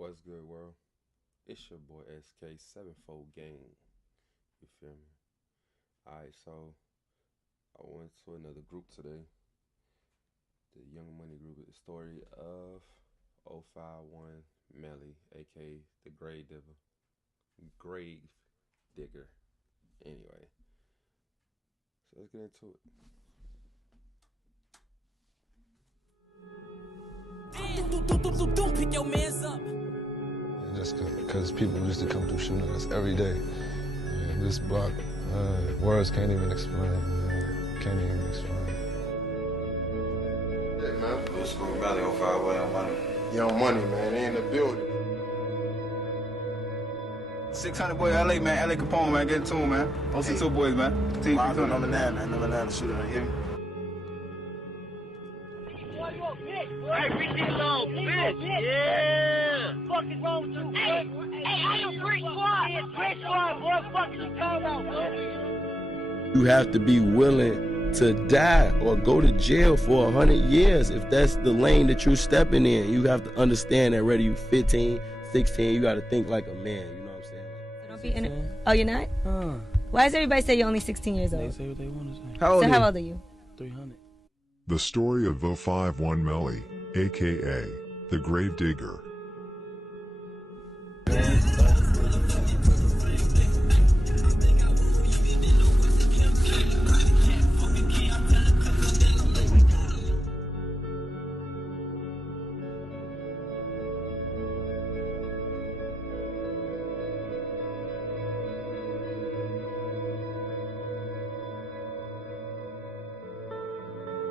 What's good, world? It's your boy SK 7-Fold Gang. You feel me? Alright, so I went to another group today, the Young Money group. The story of 051 Melly, aka the Grave Digger. Anyway, so let's get into it. Pick your mans up. Just because people used to come through shooting us every day. And this block, words can't even explain. Can't even explain. Hey man, Blue School Melly 051 Young Money. Young Money, man, they in the building. 600 boy LA, man. LA Capone, man. Get it to him, man. OC2 boys, man. Team Number 9, man. Number 9 shooter, you hear me? Hey, bitch, you little bitch. Yeah. Fuck is wrong with you? Hey, I am Brick Squad. Brick Squad, boy. Fuck is you talking about, boy? You have to be willing to die or go to jail for 100 years if that's the lane that you're stepping in. You have to understand that whether you're 15, 16, you got to think like a man. You know what I'm saying? Don't be in it. Oh, you're not? Why does everybody say you're only 16 years old? They say what they want to say. How old are you? 300. The story of 051 Melly, aka the Grave Digger.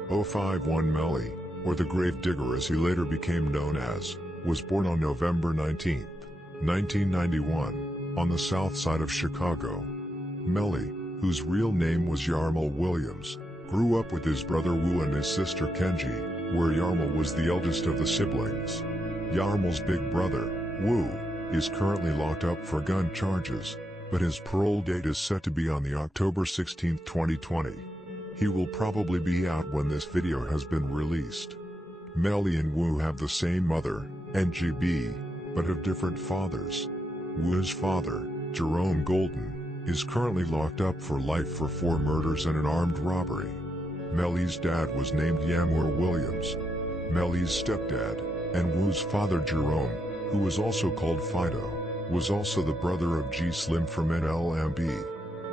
.051 Melly, or the Grave Digger as he later became known as, was born on November 19, 1991, on the south side of Chicago. Melly, whose real name was Yarmal Williams, grew up with his brother Wu and his sister Kenji, where Yarmal was the eldest of the siblings. Yarmal's big brother, Wu, is currently locked up for gun charges, but his parole date is set to be on the October 16, 2020. He will probably be out when this video has been released. Melly and Wu have the same mother, NGB, but have different fathers. Wu's father, Jerome Golden, is currently locked up for life for 4 murders and an armed robbery. Melly's dad was named Yamur Williams. Melly's stepdad, and Wu's father Jerome, who was also called Fido, was also the brother of G Slim from NLMB.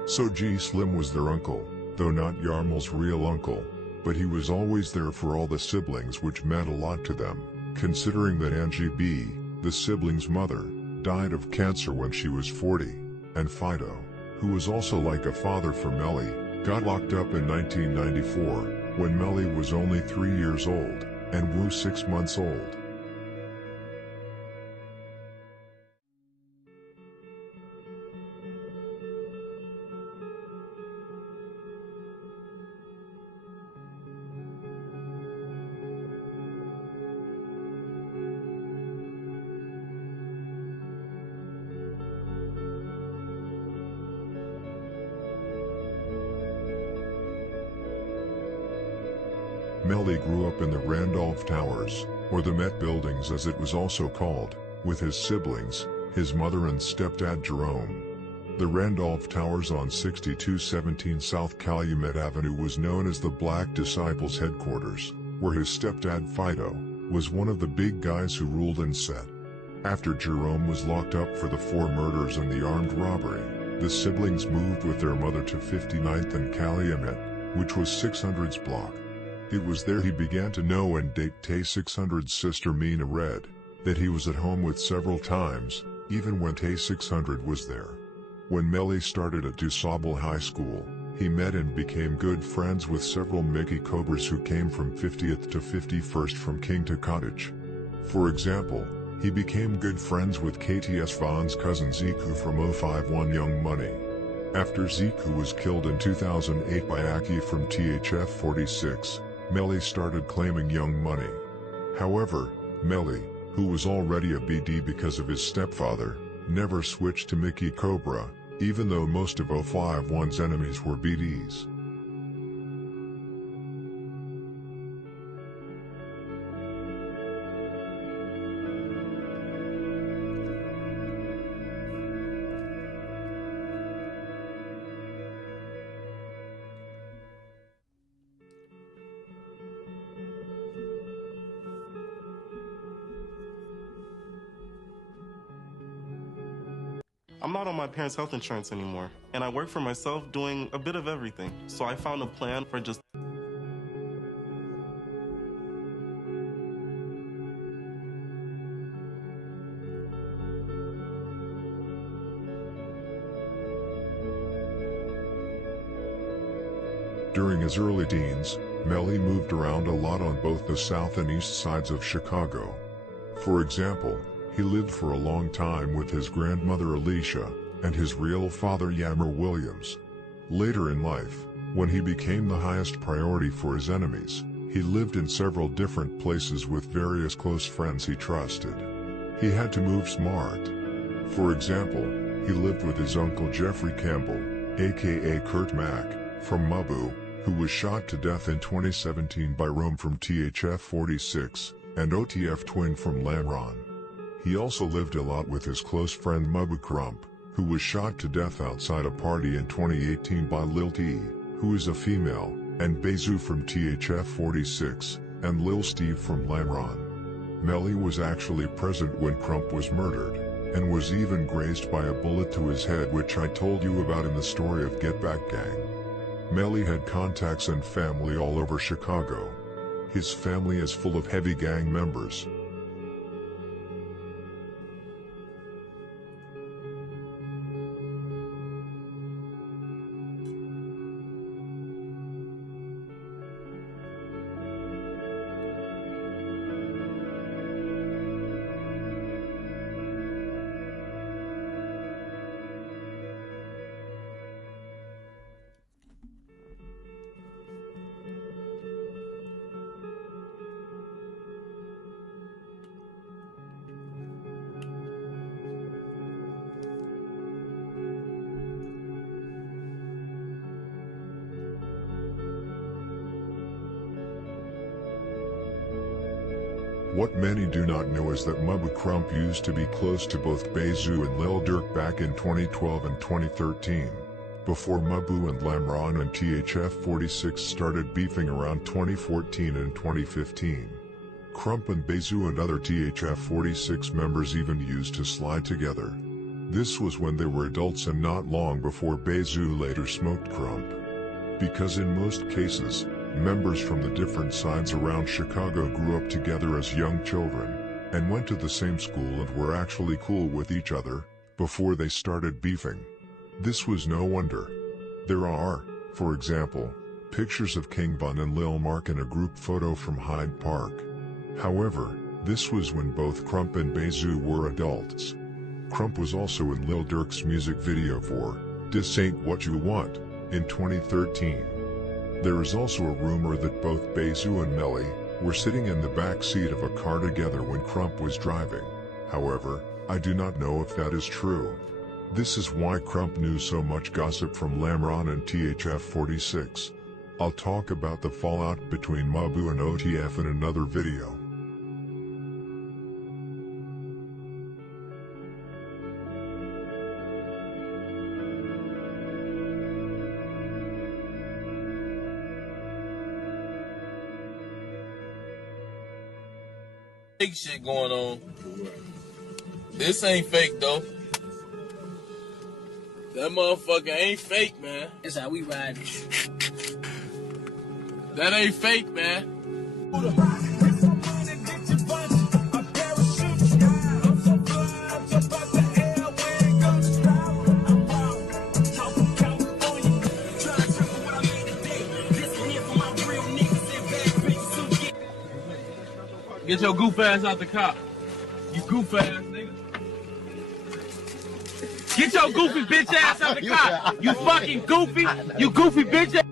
So G Slim was their uncle, though not Yarmal's real uncle, but he was always there for all the siblings, which meant a lot to them, considering that Angie B, the siblings' mother, died of cancer when she was 40, and Fido, who was also like a father for Melly, got locked up in 1994, when Melly was only 3 years old, and Wu 6 months old. Melly grew up in the Randolph Towers, or the Met Buildings as it was also called, with his siblings, his mother and stepdad Jerome. The Randolph Towers on 6217 South Calumet Avenue was known as the Black Disciples headquarters, where his stepdad Fido was one of the big guys who ruled and set. After Jerome was locked up for the 4 murders and the armed robbery, the siblings moved with their mother to 59th and Calumet, which was 600's block. It was there he began to know and date Tay 600's sister Mina Red, that he was at home with several times, even when Tay 600 was there. When Melly started at DuSable High School, he met and became good friends with several Mickey Cobras who came from 50th to 51st from King to Cottage. For example, he became good friends with KTS Vaughn's cousin Ziku from 051 Young Money. After Ziku was killed in 2008 by Aki from THF 46, Melly started claiming Young Money. However, Melly, who was already a BD because of his stepfather, never switched to Mickey Cobra, even though most of 051's enemies were BDs. I'm not on my parents' health insurance anymore, and I work for myself doing a bit of everything. So I found a plan for just... During his early teens, Melly moved around a lot on both the south and east sides of Chicago. For example, he lived for a long time with his grandmother Alicia and his real father Yammer Williams. Later in life, when he became the highest priority for his enemies, he lived in several different places with various close friends he trusted. He had to move smart. For example, he lived with his uncle Jeffrey Campbell, aka Kurt Mack, from Mabu, who was shot to death in 2017 by Rome from THF-46, and OTF Twin from Lamron. He also lived a lot with his close friend Mabu Crump, who was shot to death outside a party in 2018 by Lil T, who is a female, and Bezu from THF-46, and Lil Steve from Lamron. Melly was actually present when Crump was murdered, and was even grazed by a bullet to his head, which I told you about in the story of Get Back Gang. Melly had contacts and family all over Chicago. His family is full of heavy gang members. What many do not know is that Mabu Crump used to be close to both Bezu and Lil Durk back in 2012 and 2013, before Mabu and Lamron and THF-46 started beefing around 2014 and 2015. Crump and Bezu and other THF-46 members even used to slide together. This was when they were adults and not long before Bezu later smoked Crump. Because in most cases, members from the different sides around Chicago grew up together as young children, and went to the same school and were actually cool with each other, before they started beefing. This was no wonder. There are, for example, pictures of King Bun and Lil Mark in a group photo from Hyde Park. However, this was when both Crump and Bezu were adults. Crump was also in Lil Durk's music video for Dis Ain't What You Want, in 2013. There is also a rumor that both Bezu and Melly were sitting in the back seat of a car together when Crump was driving. However, I do not know if that is true. This is why Crump knew so much gossip from Lamron and THF-46. I'll talk about the fallout between Mabu and OTF in another video. Fake shit going on. This ain't fake though. That motherfucker ain't fake, man. That's how we ride. That ain't fake, man. Get your goof ass out the car. You goof ass nigga. Get your goofy bitch ass out the car. You fucking goofy. You goofy bitch ass.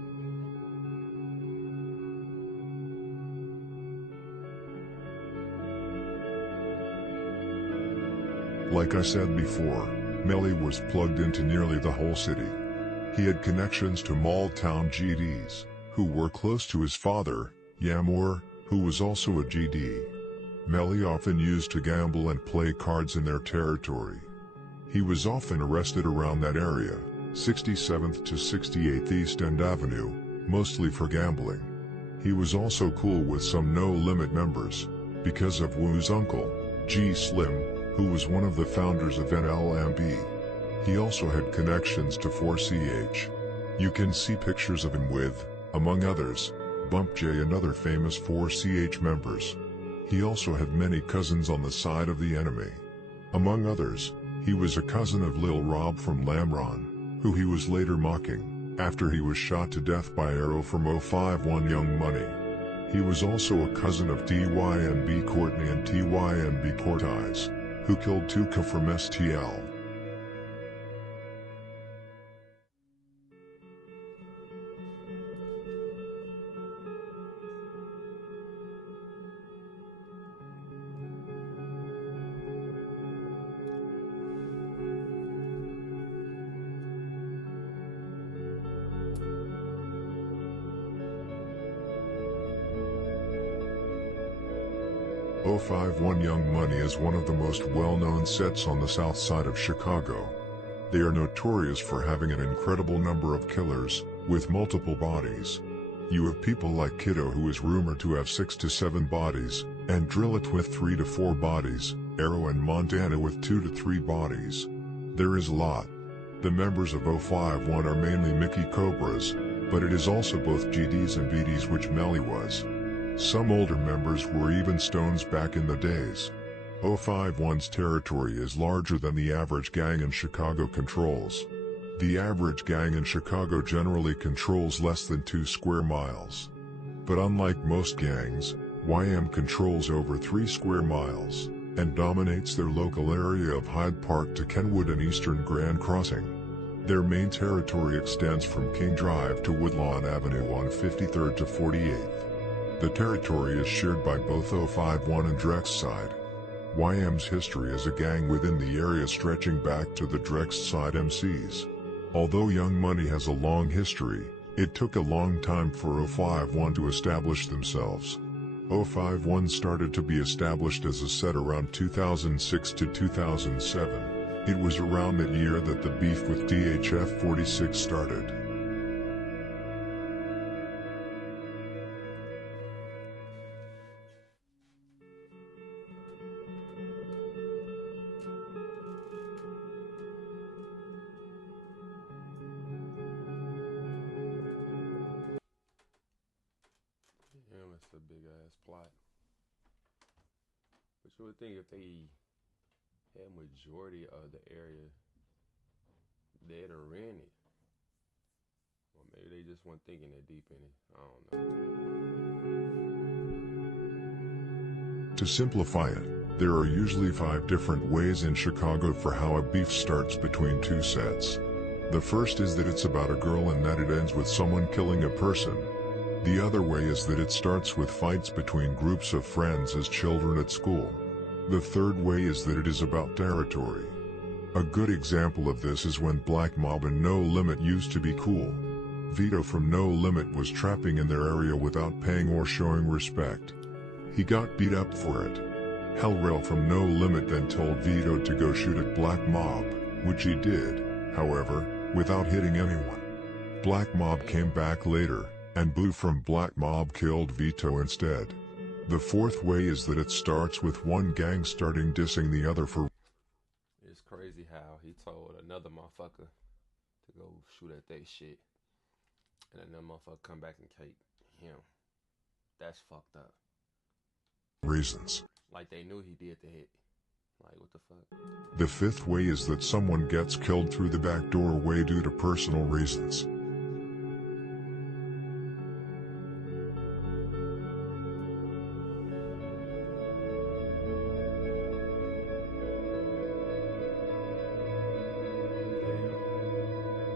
Like I said before, Melly was plugged into nearly the whole city. He had connections to Malltown GDs, who were close to his father, Yamor, who was also a GD. Melly often used to gamble and play cards in their territory. He was often arrested around that area, 67th to 68th East End Avenue, mostly for gambling. He was also cool with some No Limit members, because of Wu's uncle, G Slim, who was one of the founders of NLMB. He also had connections to 4CH. You can see pictures of him with, among others, Bump J and other famous 4CH members. He also had many cousins on the side of the enemy. Among others, he was a cousin of Lil Rob from Lamron, who he was later mocking, after he was shot to death by arrow from 051 Young Money. He was also a cousin of TYMB Courtney and TYMB Cortez, who killed Tuka from STL. .051 Young Money is one of the most well-known sets on the south side of Chicago. They are notorious for having an incredible number of killers, with multiple bodies. You have people like Kiddo, who is rumored to have 6 to 7 bodies, and Drillit with 3 to 4 bodies, Arrow and Montana with 2 to 3 bodies. There is a lot. The members of 051 are mainly Mickey Cobras, but it is also both GDs and BDs, which Melly was. Some older members were even Stones back in the days. 051's territory is larger than the average gang in Chicago controls. The average gang in Chicago generally controls less than 2 square miles. But unlike most gangs, YM controls over 3 square miles, and dominates their local area of Hyde Park to Kenwood and Eastern Grand Crossing. Their main territory extends from King Drive to Woodlawn Avenue on 53rd to 48th. The territory is shared by both 051 and Drex side. YM's history as a gang within the area stretching back to the Drex side MCs. Although Young Money has a long history, it took a long time for 051 to establish themselves. 051 started to be established as a set around 2006 to 2007. It was around that year that the beef with DHF 46 started. It's a big ass plot. But you would think if they had majority of the area, they'd have ran it. Or maybe they just weren't thinking that deep in it. I don't know. To simplify it, there are usually 5 different ways in Chicago for how a beef starts between 2 sets. The first is that it's about a girl and that it ends with someone killing a person. The other way is that it starts with fights between groups of friends as children at school. The third way is that it is about territory. A good example of this is when Black Mob and No Limit used to be cool. Vito from No Limit was trapping in their area without paying or showing respect. He got beat up for it. Hellrail from No Limit then told Vito to go shoot at Black Mob, which he did, however, without hitting anyone. Black Mob came back later, and Boo from Black Mob killed Vito instead. The fourth way is that it starts with one gang starting dissing the other for... It's crazy how he told another motherfucker to go shoot at that shit, and another motherfucker come back and take him. That's fucked up. Reasons. Like they knew he did the hit. Like, what the fuck? The fifth way is that someone gets killed through the back doorway due to personal reasons.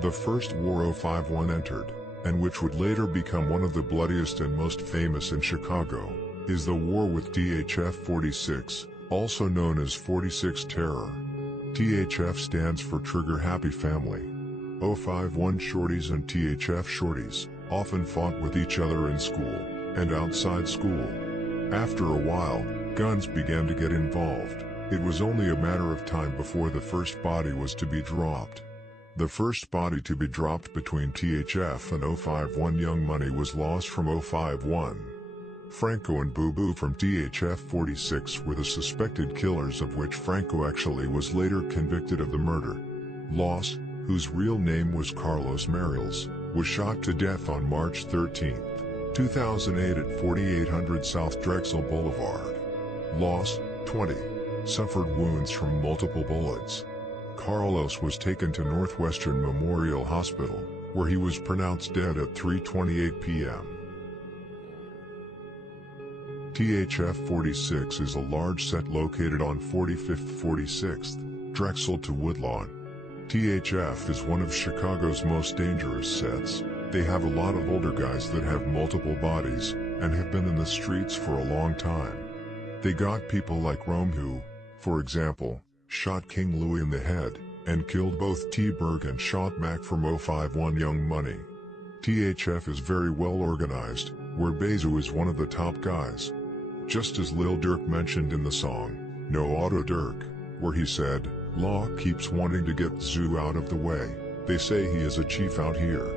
The first war 051 entered, and which would later become one of the bloodiest and most famous in Chicago, is the war with DHF 46, also known as 46 Terror. THF stands for Trigger Happy Family. 051 shorties and THF shorties often fought with each other in school and outside school. After a while, guns began to get involved. It was only a matter of time before the first body was to be dropped. The first body to be dropped between THF and 051 Young Money was lost from 051. Franco and Boo Boo from THF 46 were the suspected killers, of which Franco actually was later convicted of the murder. Loss, whose real name was Carlos Mariles, was shot to death on March 13, 2008 at 4800 South Drexel Boulevard. Loss, 20, suffered wounds from multiple bullets. Carlos was taken to Northwestern Memorial Hospital, where he was pronounced dead at 3:28 p.m. THF 46 is a large set located on 45th 46th, Drexel to Woodlawn. THF is one of Chicago's most dangerous sets. They have a lot of older guys that have multiple bodies, and have been in the streets for a long time. They got people like Rome who, for example, shot King Louie in the head, and killed both T-Berg and shot Mac from 051 Young Money. THF is very well organized, where Bezu is one of the top guys. Just as Lil Durk mentioned in the song, No Auto Durk, where he said, Law keeps wanting to get Zoo out of the way, they say he is a chief out here.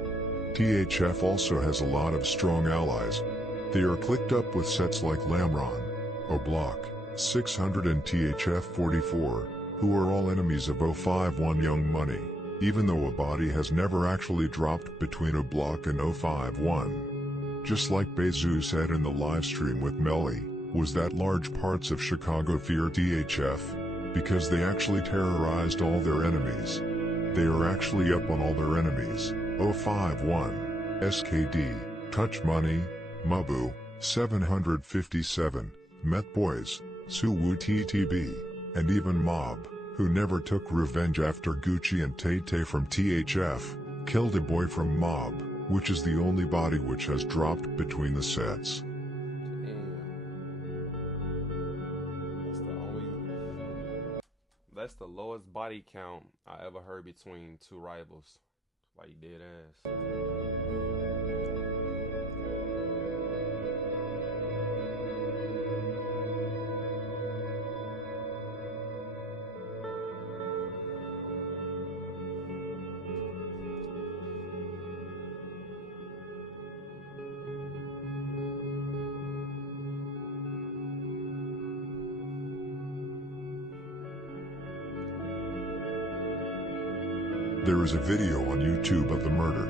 THF also has a lot of strong allies. They are clicked up with sets like Lamron, O'Block, 600 and THF 44, who are all enemies of 051 Young Money, even though a body has never actually dropped between O'Block and 051. Just like Bezu said in the livestream with Melly, was that large parts of Chicago fear THF, because they actually terrorized all their enemies. They are actually up on all their enemies, 051, SKD, Touch Money, Mabu, 757, Met Boys, Suwu TTB, and even Mob, who never took revenge after Gucci and Tay-Tay from THF, killed a boy from Mob, which is the only body which has dropped between the sets. That's the lowest body count I ever heard between two rivals. Like dead ass. There is a video on YouTube of the murder,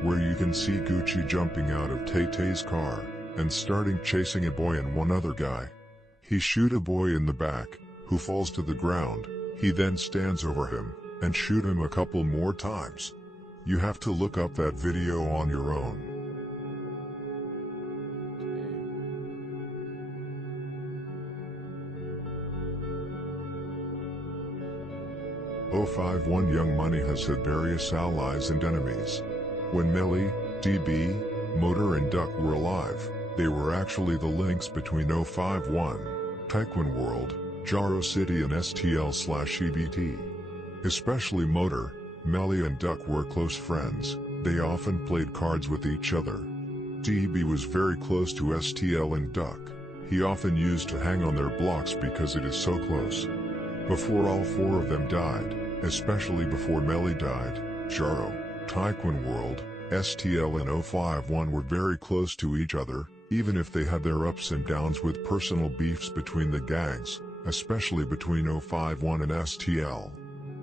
where you can see Gucci jumping out of Tay-Tay's car, and starting chasing a boy and one other guy. He shoot a boy in the back, who falls to the ground. He then stands over him, and shoot him a couple more times. You have to look up that video on your own. .051 Young Money has had various allies and enemies. When Melly, DB, Motor and Duck were alive, they were actually the links between 051, Taekwon World, Jaro City and STL/EBT. Especially Motor, Melly and Duck were close friends. They often played cards with each other. DB was very close to STL and Duck. He often used to hang on their blocks because it is so close. Before all four of them died, especially before Melly died, Jaro, Taekwon World, STL and 051 were very close to each other, even if they had their ups and downs with personal beefs between the gangs, especially between 051 and STL.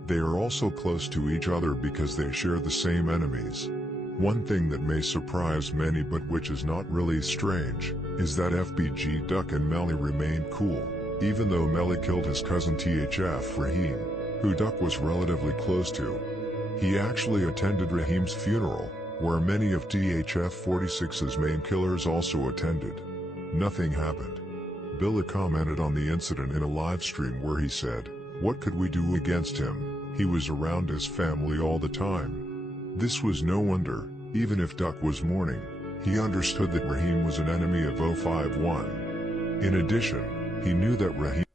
They are also close to each other because they share the same enemies. One thing that may surprise many but which is not really strange, is that FBG Duck and Melly remained cool, even though Melly killed his cousin THF Raheem, who Duck was relatively close to. He actually attended Raheem's funeral, where many of THF 46's main killers also attended. Nothing happened. Billy commented on the incident in a live stream where he said, "What could we do against him? He was around his family all the time." This was no wonder, even if Duck was mourning. He understood that Raheem was an enemy of 051. In addition, he knew that Raheem...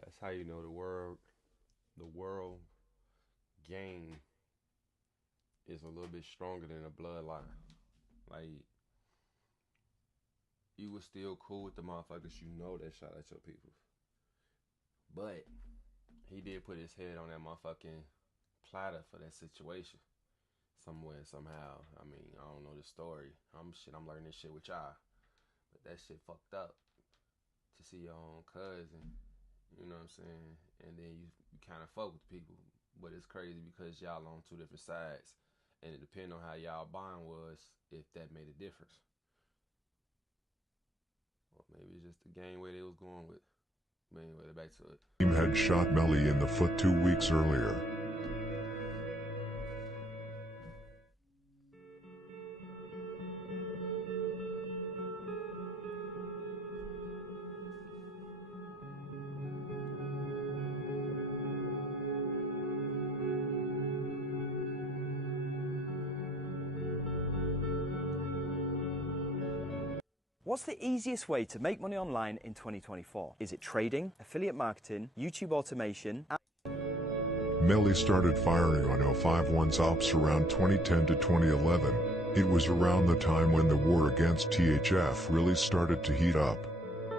That's how you know the world game is a little bit stronger than a bloodline. Like, you was still cool with the motherfuckers you know that shot at your people. But he did put his head on that motherfucking platter for that situation. Somewhere, somehow. I mean, I don't know the story. I'm learning this shit with y'all. But that shit fucked up. To see your own cousin, you know what I'm saying? And then you kind of fuck with people. But it's crazy because y'all on two different sides, and it depends on how y'all bond was if that made a difference. Or maybe it's just the game where they was going with. But anyway, back to it. Team had shot Melly in the foot 2 weeks earlier. What's the easiest way to make money online in 2024? Is it trading, affiliate marketing, YouTube automation? Melly started firing on 051's ops around 2010 to 2011. It was around the time when the war against THF really started to heat up.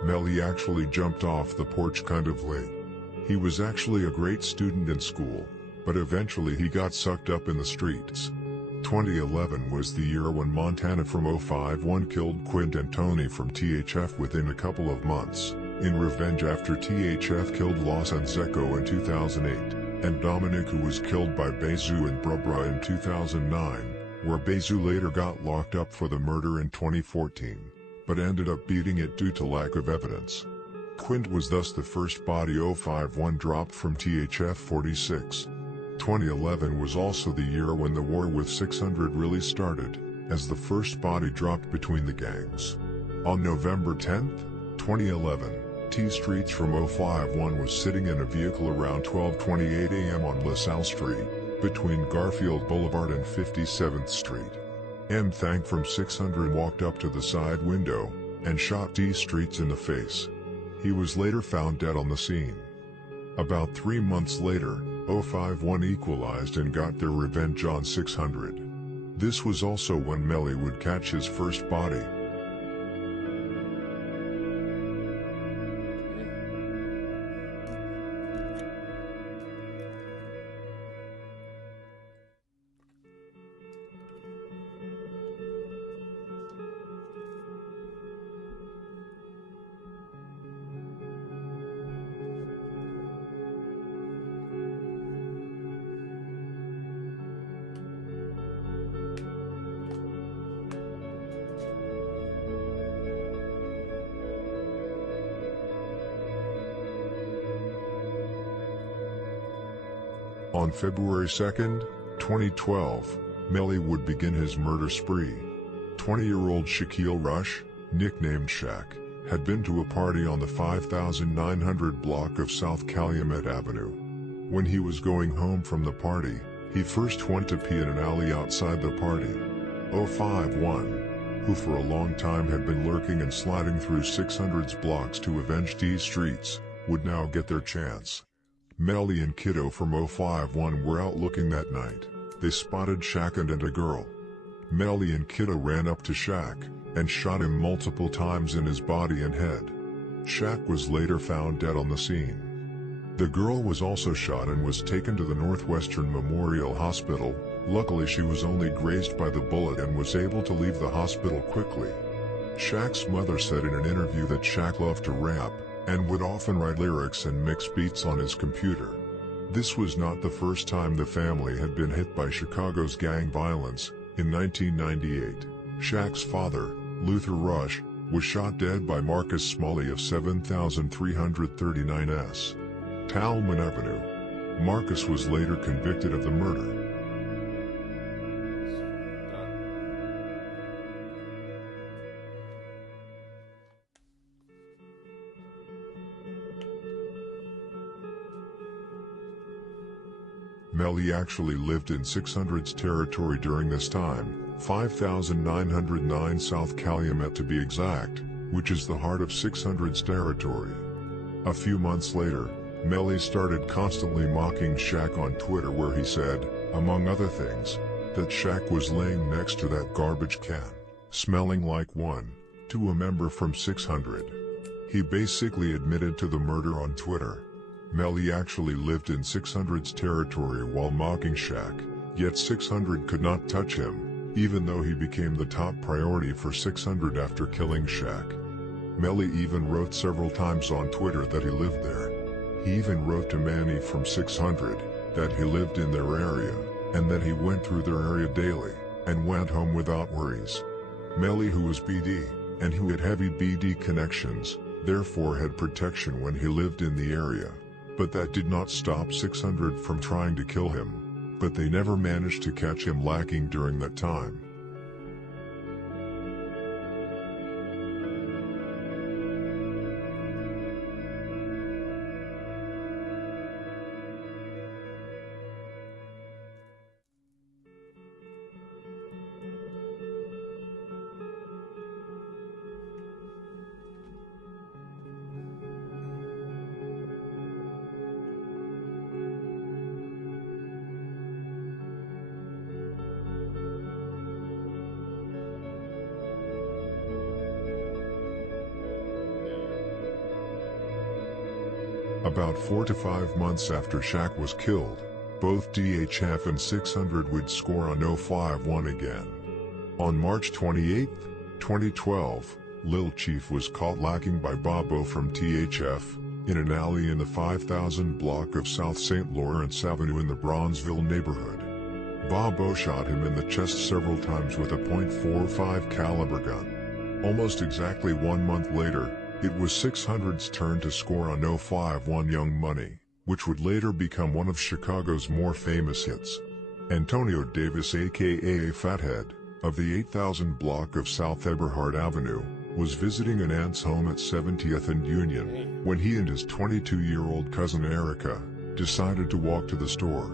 Melly actually jumped off the porch kind of late. He was actually a great student in school, but eventually he got sucked up in the streets. 2011 was the year when Montana from 051 killed Quint and Tony from THF within a couple of months, in revenge after THF killed Los and Zeko in 2008, and Dominic, who was killed by Bezu and Brubra in 2009, where Bezu later got locked up for the murder in 2014, but ended up beating it due to lack of evidence. Quint was thus the first body 051 dropped from THF 46. 2011 was also the year when the war with 600 really started, as the first body dropped between the gangs. On November 10, 2011, T Streets from 051 was sitting in a vehicle around 12:28 a.m. on LaSalle Street, between Garfield Boulevard and 57th Street. M. Thank from 600 walked up to the side window, and shot T Streets in the face. He was later found dead on the scene. About 3 months later, 051 equalized and got their revenge on 600. This was also when Melly would catch his first body. On February 2, 2012, Melly would begin his murder spree. 20-year-old Shaquille Rush, nicknamed Shaq, had been to a party on the 5900 block of South Calumet Avenue. When he was going home from the party, he first went to pee in an alley outside the party. 051, who for a long time had been lurking and sliding through 600's blocks to avenge T Streets, would now get their chance. Melly and Kiddo from 051 were out looking that night. They spotted Shaq and a girl. Melly and Kiddo ran up to Shaq, and shot him multiple times in his body and head. Shaq was later found dead on the scene. The girl was also shot and was taken to the Northwestern Memorial Hospital. Luckily she was only grazed by the bullet and was able to leave the hospital quickly. Shaq's mother said in an interview that Shaq loved to rap, and would often write lyrics and mix beats on his computer. This was not the first time the family had been hit by Chicago's gang violence. In 1998, Shaq's father, Luther Rush, was shot dead by Marcus Smalley of 7339S. Talman Avenue. Marcus was later convicted of the murder. Melly actually lived in 600's territory during this time, 5909 South Calumet to be exact, which is the heart of 600's territory. A few months later, Melly started constantly mocking Shaq on Twitter, where he said, among other things, that Shaq was laying next to that garbage can, smelling like one, to a member from 600. He basically admitted to the murder on Twitter. Melly actually lived in 600's territory while mocking Shaq, yet 600 could not touch him, even though he became the top priority for 600 after killing Shaq. Melly even wrote several times on Twitter that he lived there. He even wrote to Manny from 600, that he lived in their area, and that he went through their area daily, and went home without worries. Melly, who was BD, and who had heavy BD connections, therefore had protection when he lived in the area. But that did not stop 600 from trying to kill him, but they never managed to catch him lacking during that time. About 4 to 5 months after Shaq was killed, both DHF and 600 would score on 051 again. On March 28, 2012, Lil Chief was caught lacking by Bobo from THF, in an alley in the 5000 block of South St. Lawrence Avenue in the Bronzeville neighborhood. Bobo shot him in the chest several times with a .45 caliber gun. Almost exactly 1 month later, it was 600's turn to score on 051 Young Money, which would later become one of Chicago's more famous hits. Antonio Davis, aka Fathead, of the 8000 block of South Eberhard Avenue, was visiting an aunt's home at 70th and Union, when he and his 22-year-old cousin Erica decided to walk to the store.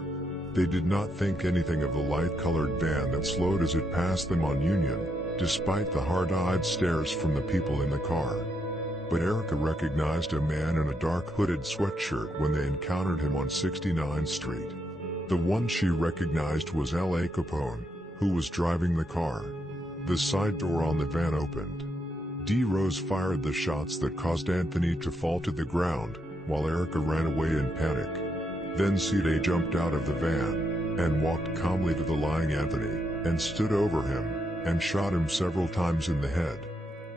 They did not think anything of the light-colored van that slowed as it passed them on Union, despite the hard-eyed stares from the people in the car. But Erica recognized a man in a dark hooded sweatshirt when they encountered him on 69th Street. The one she recognized was L.A. Capone, who was driving the car. The side door on the van opened. D. Rose fired the shots that caused Anthony to fall to the ground, while Erica ran away in panic. Then C-Day jumped out of the van, and walked calmly to the lying Anthony, and stood over him, and shot him several times in the head.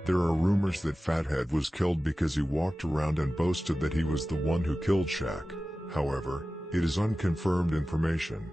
There are rumors that Fathead was killed because he walked around and boasted that he was the one who killed Shaq. However, it is unconfirmed information.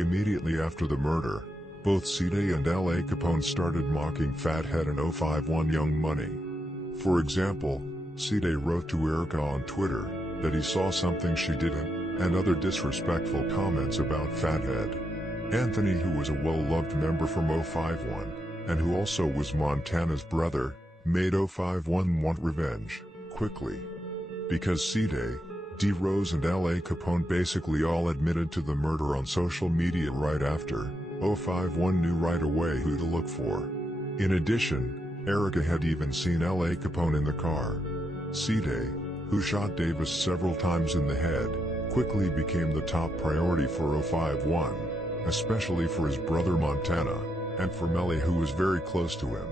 Immediately after the murder, both C-Day and L.A. Capone started mocking Fathead and 051 Young Money. For example, C-Day wrote to Erica on Twitter that he saw something she didn't, and other disrespectful comments about Fathead. Anthony, who was a well-loved member from 051, and who also was Montana's brother, made 051 want revenge, quickly. Because C-Day, D. Rose and L.A. Capone basically all admitted to the murder on social media right after, 051 knew right away who to look for. In addition, Erica had even seen L.A. Capone in the car. C-Day, who shot Davis several times in the head, quickly became the top priority for 051, especially for his brother Montana, and for Melly, who was very close to him.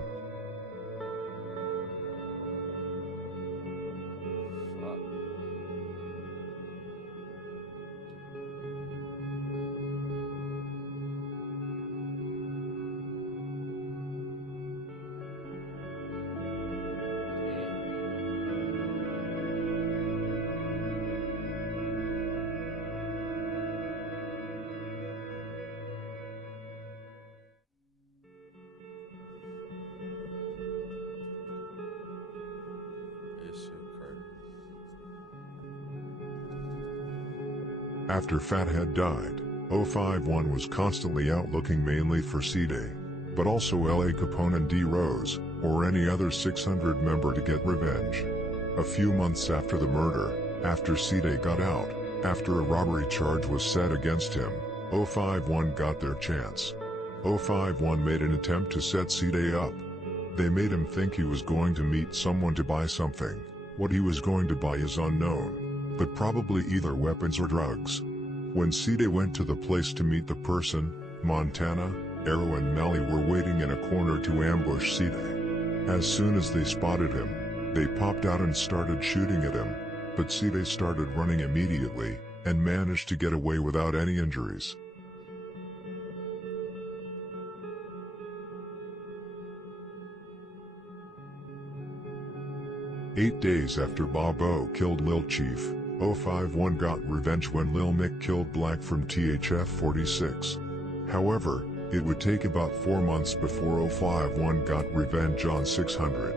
After Fathead died, 051 was constantly out looking mainly for C-Day, but also L.A. Capone and D. Rose, or any other 600 member to get revenge. A few months after the murder, after C-Day got out, after a robbery charge was set against him, 051 got their chance. 051 made an attempt to set C-Day up. They made him think he was going to meet someone to buy something. What he was going to buy is unknown, but probably either weapons or drugs. When C-Day went to the place to meet the person, Montana, Arrow and Melly were waiting in a corner to ambush Side. As soon as they spotted him, they popped out and started shooting at him, but Side started running immediately, and managed to get away without any injuries. Eight days after Bobo killed Lil Chief, 051 got revenge when Lil Mick killed Black from THF 46. However, it would take about 4 months before 051 got revenge on 600.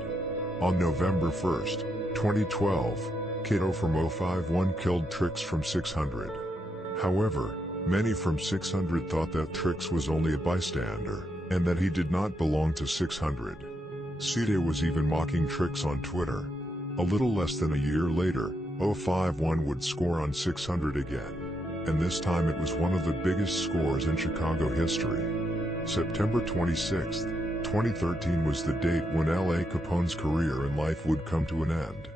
On November 1st, 2012, Kato from 051 killed Trix from 600. However, many from 600 thought that Trix was only a bystander, and that he did not belong to 600. Side was even mocking Trix on Twitter. A little less than a year later, 051 would score on 600 again. And this time it was one of the biggest scores in Chicago history. September 26, 2013 was the date when L.A. Capone's career and life would come to an end.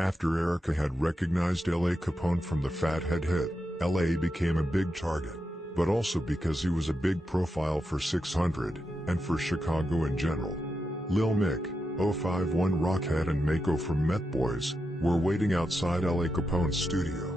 After Erica had recognized L.A. Capone from the Fathead hit, L.A. became a big target, but also because he was a big profile for 600, and for Chicago in general. Lil Mick, 051 Rockhead and Mako from Met Boys were waiting outside L.A. Capone's studio.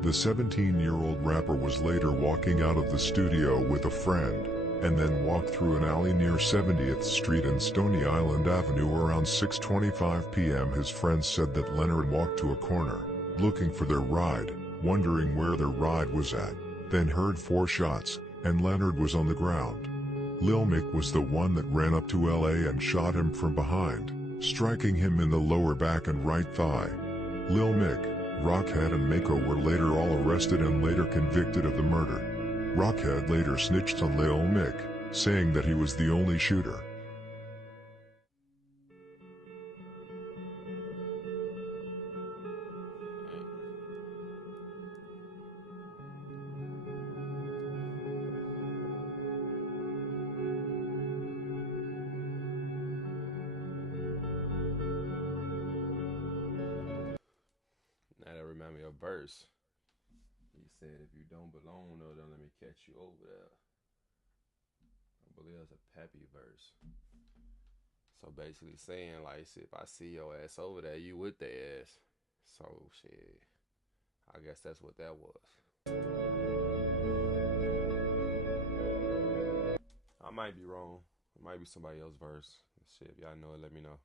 The 17-year-old rapper was later walking out of the studio with a friend, and then walked through an alley near 70th Street and Stony Island Avenue around 6:25 p.m. His friends said that Leonard walked to a corner, looking for their ride, wondering where their ride was at, then heard 4 shots, and Leonard was on the ground. Lil Mick was the one that ran up to LA and shot him from behind, striking him in the lower back and right thigh. Lil Mick, Rockhead and Mako were later all arrested and later convicted of the murder. Rockhead later snitched on Lil Mick, saying that he was the only shooter. Now that remind me of a verse. He said, if you don't belong, no, don't let me catch you over there. I believe that's a Pappy verse. So basically saying, like, if I see your ass over there, you with the ass. So, shit, I guess that's what that was. I might be wrong. It might be somebody else's verse. Shit, if y'all know it, let me know.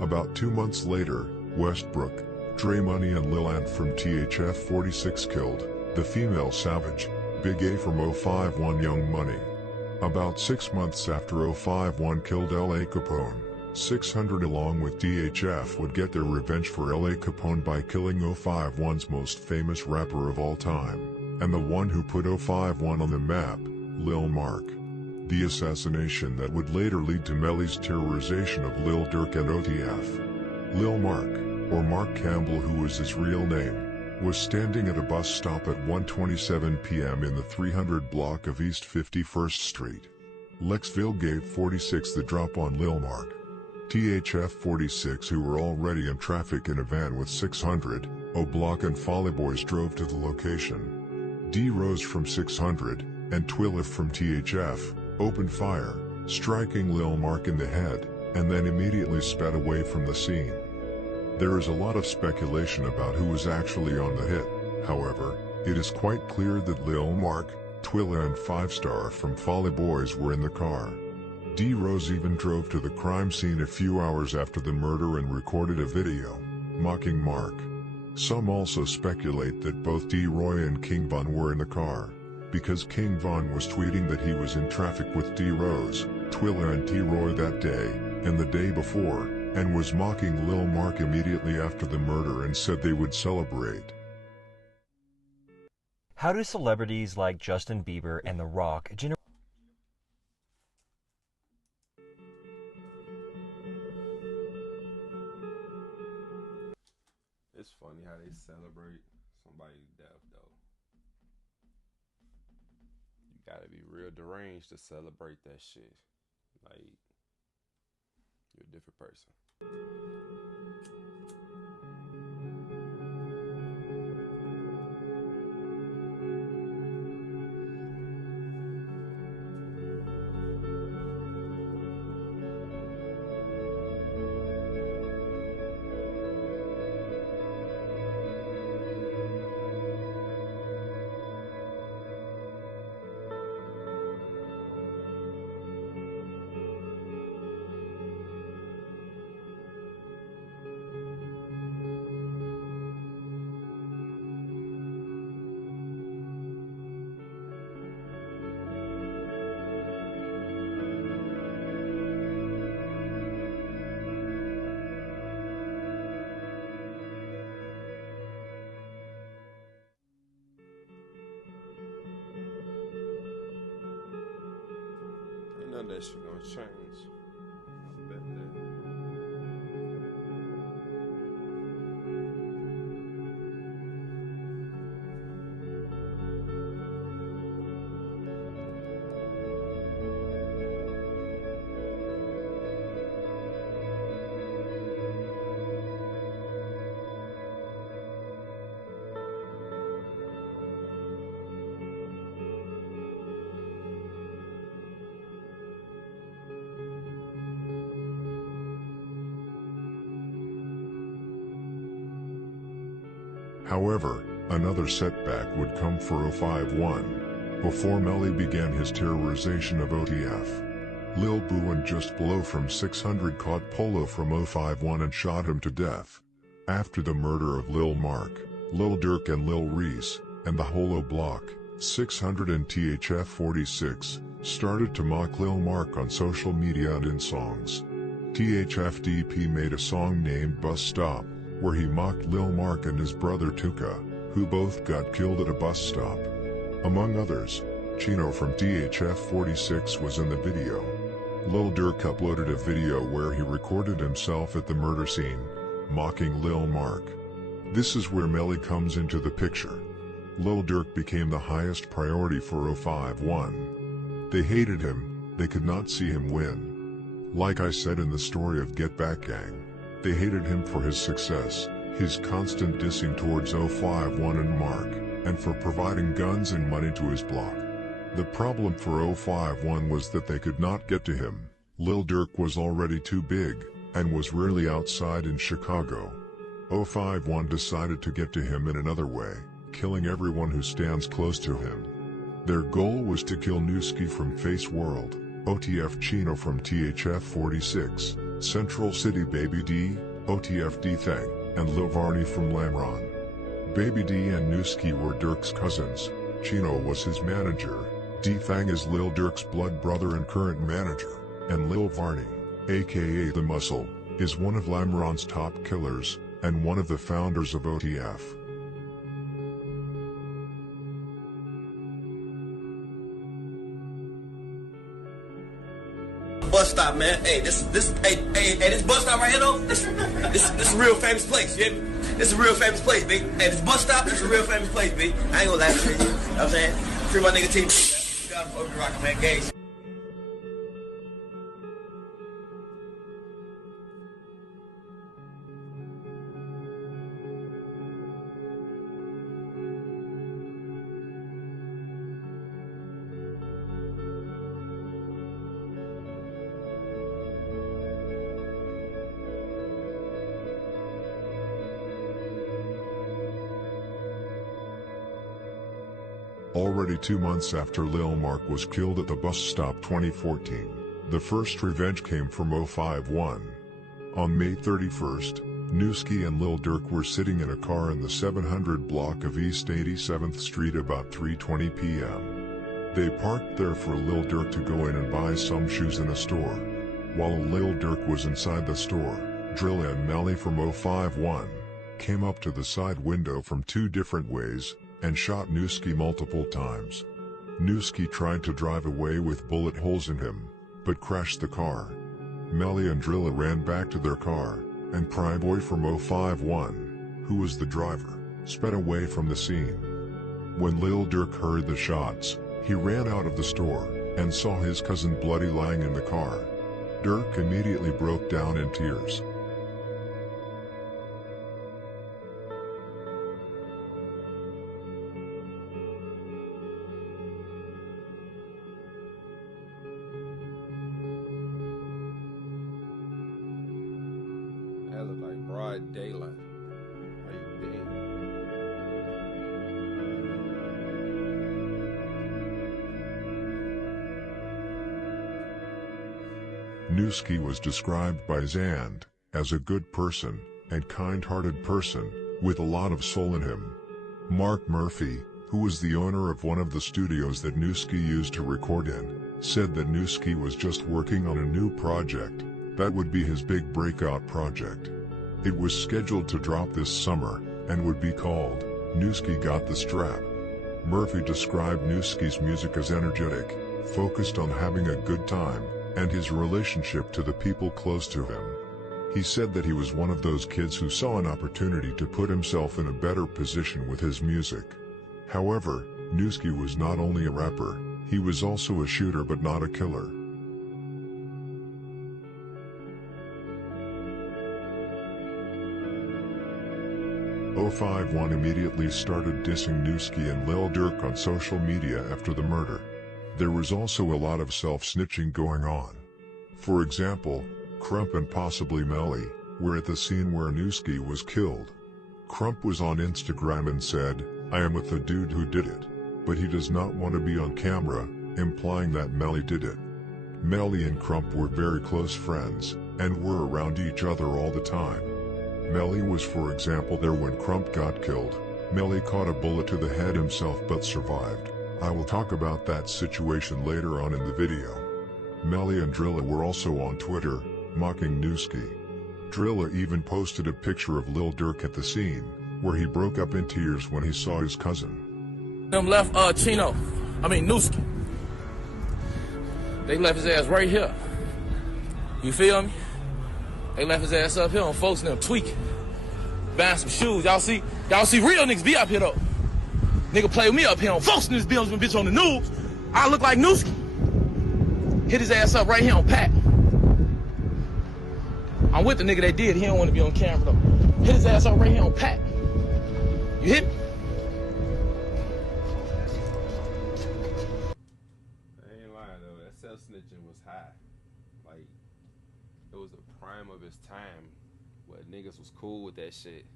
About 2 months later, Westbrook, Dre Money and Lil Ant from THF 46 killed the female savage, Big A from 051 Young Money. About 6 months after 051 killed L.A. Capone, 600 along with DHF would get their revenge for L.A. Capone by killing 051's most famous rapper of all time, and the one who put 051 on the map, Lil Mark. The assassination that would later lead to Melly's terrorization of Lil Durk and OTF. Lil Mark, or Mark Campbell who was his real name, was standing at a bus stop at 1:27 p.m. in the 300 block of East 51st Street. Lexville gave 46 the drop on Lil Mark. THF 46 who were already in traffic in a van with 600, O-Block and Folly Boys drove to the location. D Rose from 600, and Twilliff from THF, opened fire, striking Lil Mark in the head, and then immediately sped away from the scene. There is a lot of speculation about who was actually on the hit. However, it is quite clear that Lil Mark, Twilla and 5-Star from Folly Boys were in the car. D Rose even drove to the crime scene a few hours after the murder and recorded a video, mocking Mark. Some also speculate that both D-Roy and King Von were in the car, because King Von was tweeting that he was in traffic with D-Rose, Twilla and T-Roy that day, and the day before, and was mocking Lil Mark immediately after the murder and said they would celebrate. How do celebrities like Justin Bieber and The Rock generate? It's funny how they celebrate somebody's death, though. You gotta be real deranged to celebrate that shit. Like, you're a different person. None of that shit gonna change. I bet that. However, another setback would come for 051. Before Melly began his terrorization of OTF, Lil Boo and Just Blow from 600 caught Polo from 051 and shot him to death. After the murder of Lil Mark, Lil Durk and Lil Reese, and the Holo Block, 600 and THF 46, started to mock Lil Mark on social media and in songs. THFDP made a song named Bus Stop, where he mocked Lil Mark and his brother Tuka, who both got killed at a bus stop. Among others, Chino from THF 46 was in the video. Lil Durk uploaded a video where he recorded himself at the murder scene, mocking Lil Mark. This is where Melly comes into the picture. Lil Durk became the highest priority for 051. They hated him, they could not see him win. Like I said in the story of Get Back Gang, they hated him for his success, his constant dissing towards 051 and Mark, and for providing guns and money to his block. The problem for 051 was that they could not get to him. Lil Durk was already too big, and was rarely outside in Chicago. 051 decided to get to him in another way, killing everyone who stands close to him. Their goal was to kill Newski from Face World, OTF Chino from THF 46, Central City Baby D, OTF D-Thang, and Lil Varney from Lamron. Baby D and Newski were Durk's cousins. Chino was his manager. D-Thang is Lil Durk's blood brother and current manager. And Lil Varney, aka The Muscle, is one of Lamron's top killers, and one of the founders of OTF. Bus stop, man. Hey, this bus stop right here though. This a real famous place. Yeah, this is a real famous place, B. Hey, this bus stop, this is a real famous place, B. I ain't gonna lie to you. You know what I'm saying? Free my nigga team. You got him, rockin', man. Gays. Already 2 months after Lil Mark was killed at the bus stop 2014, the first revenge came from 051. On May 31st, Newski and Lil Durk were sitting in a car in the 700 block of East 87th Street about 3:20 p.m. They parked there for Lil Durk to go in and buy some shoes in a store. While Lil Durk was inside the store, Drilla and Melly from 051 came up to the side window from two different ways and shot Newski multiple times. Newski tried to drive away with bullet holes in him, but crashed the car. Melly and Drilla ran back to their car, and Pryboy from 051, who was the driver, sped away from the scene. When Lil Durk heard the shots, he ran out of the store and saw his cousin bloody lying in the car. Durk immediately broke down in tears. That look like broad daylight. How you been? Newski was described by Zand as a good person and kind-hearted person with a lot of soul in him. Mark Murphy, who was the owner of one of the studios that Newski used to record in, said that Newski was just working on a new project that would be his big breakout project. It was scheduled to drop this summer and would be called Newski Got the Strap. Murphy described Newski's music as energetic, focused on having a good time, and his relationship to the people close to him. He said that he was one of those kids who saw an opportunity to put himself in a better position with his music. However, Newski was not only a rapper, he was also a shooter but not a killer. .051 immediately started dissing Newski and Lil Durk on social media after the murder. There was also a lot of self-snitching going on. For example, Crump and possibly Melly were at the scene where Newski was killed. Crump was on Instagram and said, "I am with the dude who did it," but he does not want to be on camera, implying that Melly did it. Melly and Crump were very close friends, and were around each other all the time. Melly was, for example, there when Crump got killed. Melly caught a bullet to the head himself but survived. I will talk about that situation later on in the video. Melly and Drilla were also on Twitter, mocking Newski. Drilla even posted a picture of Lil Durk at the scene, where he broke up in tears when he saw his cousin. Them left Newski. They left his ass right here. You feel me? They left his ass up here on folks and them tweaking. Buying some shoes. Y'all see real niggas be up here though. Nigga play with me up here on folks in this building, bitch on the news. I look like Newski. Hit his ass up right here on Pat. I'm with the nigga that did. He don't want to be on camera though. Hit his ass up right here on Pat. You hit me? I ain't lying though, that self-snitching was high. Like, it was the prime of its time where niggas was cool with that shit.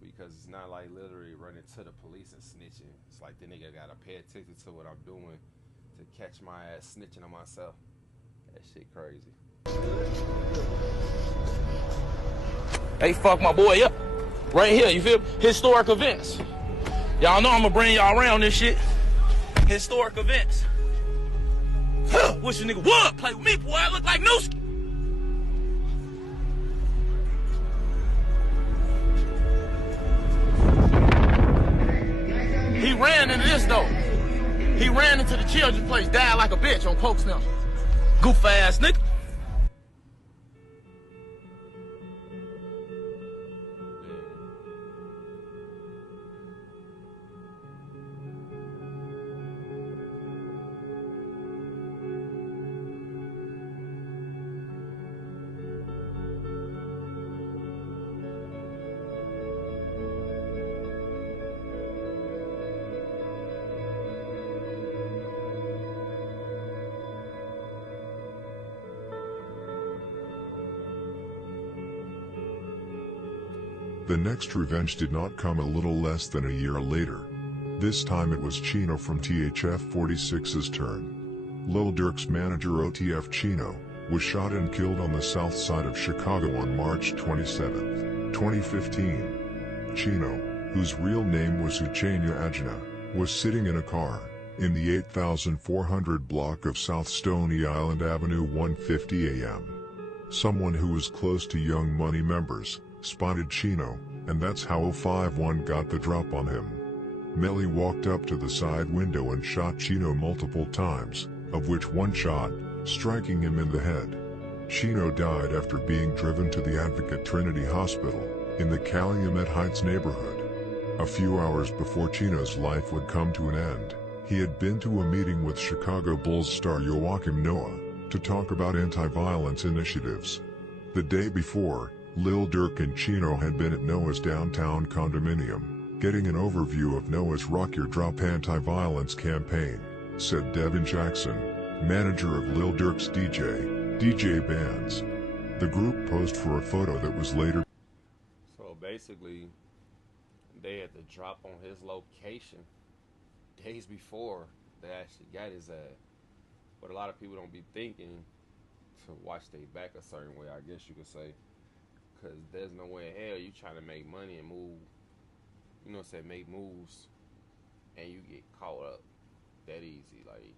Because it's not like literally running to the police and snitching. It's like the nigga gotta pay attention to what I'm doing to catch my ass snitching on myself. That shit crazy. They fucked my boy up. Right here, you feel me? Historic events. Y'all know I'm gonna bring y'all around this shit. Historic events. Wish a nigga would play with me, boy. I look like Newski. He ran into this though. He ran into the children's place, died like a bitch on Coke Sniff. Goof ass nigga. The next revenge did not come a little less than a year later. This time it was Chino from THF 46's turn. Lil Durk's manager OTF Chino was shot and killed on the south side of Chicago on March 27th. 2015. Chino, whose real name was Uchenyo Ajna, was sitting in a car in the 8400 block of South Stony Island Avenue 1:50 a.m. Someone who was close to Young Money members spotted Chino, and that's how 051 got the drop on him. Melly walked up to the side window and shot Chino multiple times, of which one shot, striking him in the head. Chino died after being driven to the Advocate Trinity Hospital in the Calumet Heights neighborhood. A few hours before Chino's life would come to an end, he had been to a meeting with Chicago Bulls star Joakim Noah to talk about anti-violence initiatives. The day before, Lil Durk and Chino had been at Noah's downtown condominium, getting an overview of Noah's Rock Your Drop anti-violence campaign, said Devin Jackson, manager of Lil Durk's DJ Bands. The group posed for a photo that was later. So basically, they had to drop on his location days before they actually got his ass. But a lot of people don't be thinking to watch their back a certain way, I guess you could say. Because there's no way in hell you trying to make money and move, you know what I'm saying, make moves, and you get caught up that easy. Like,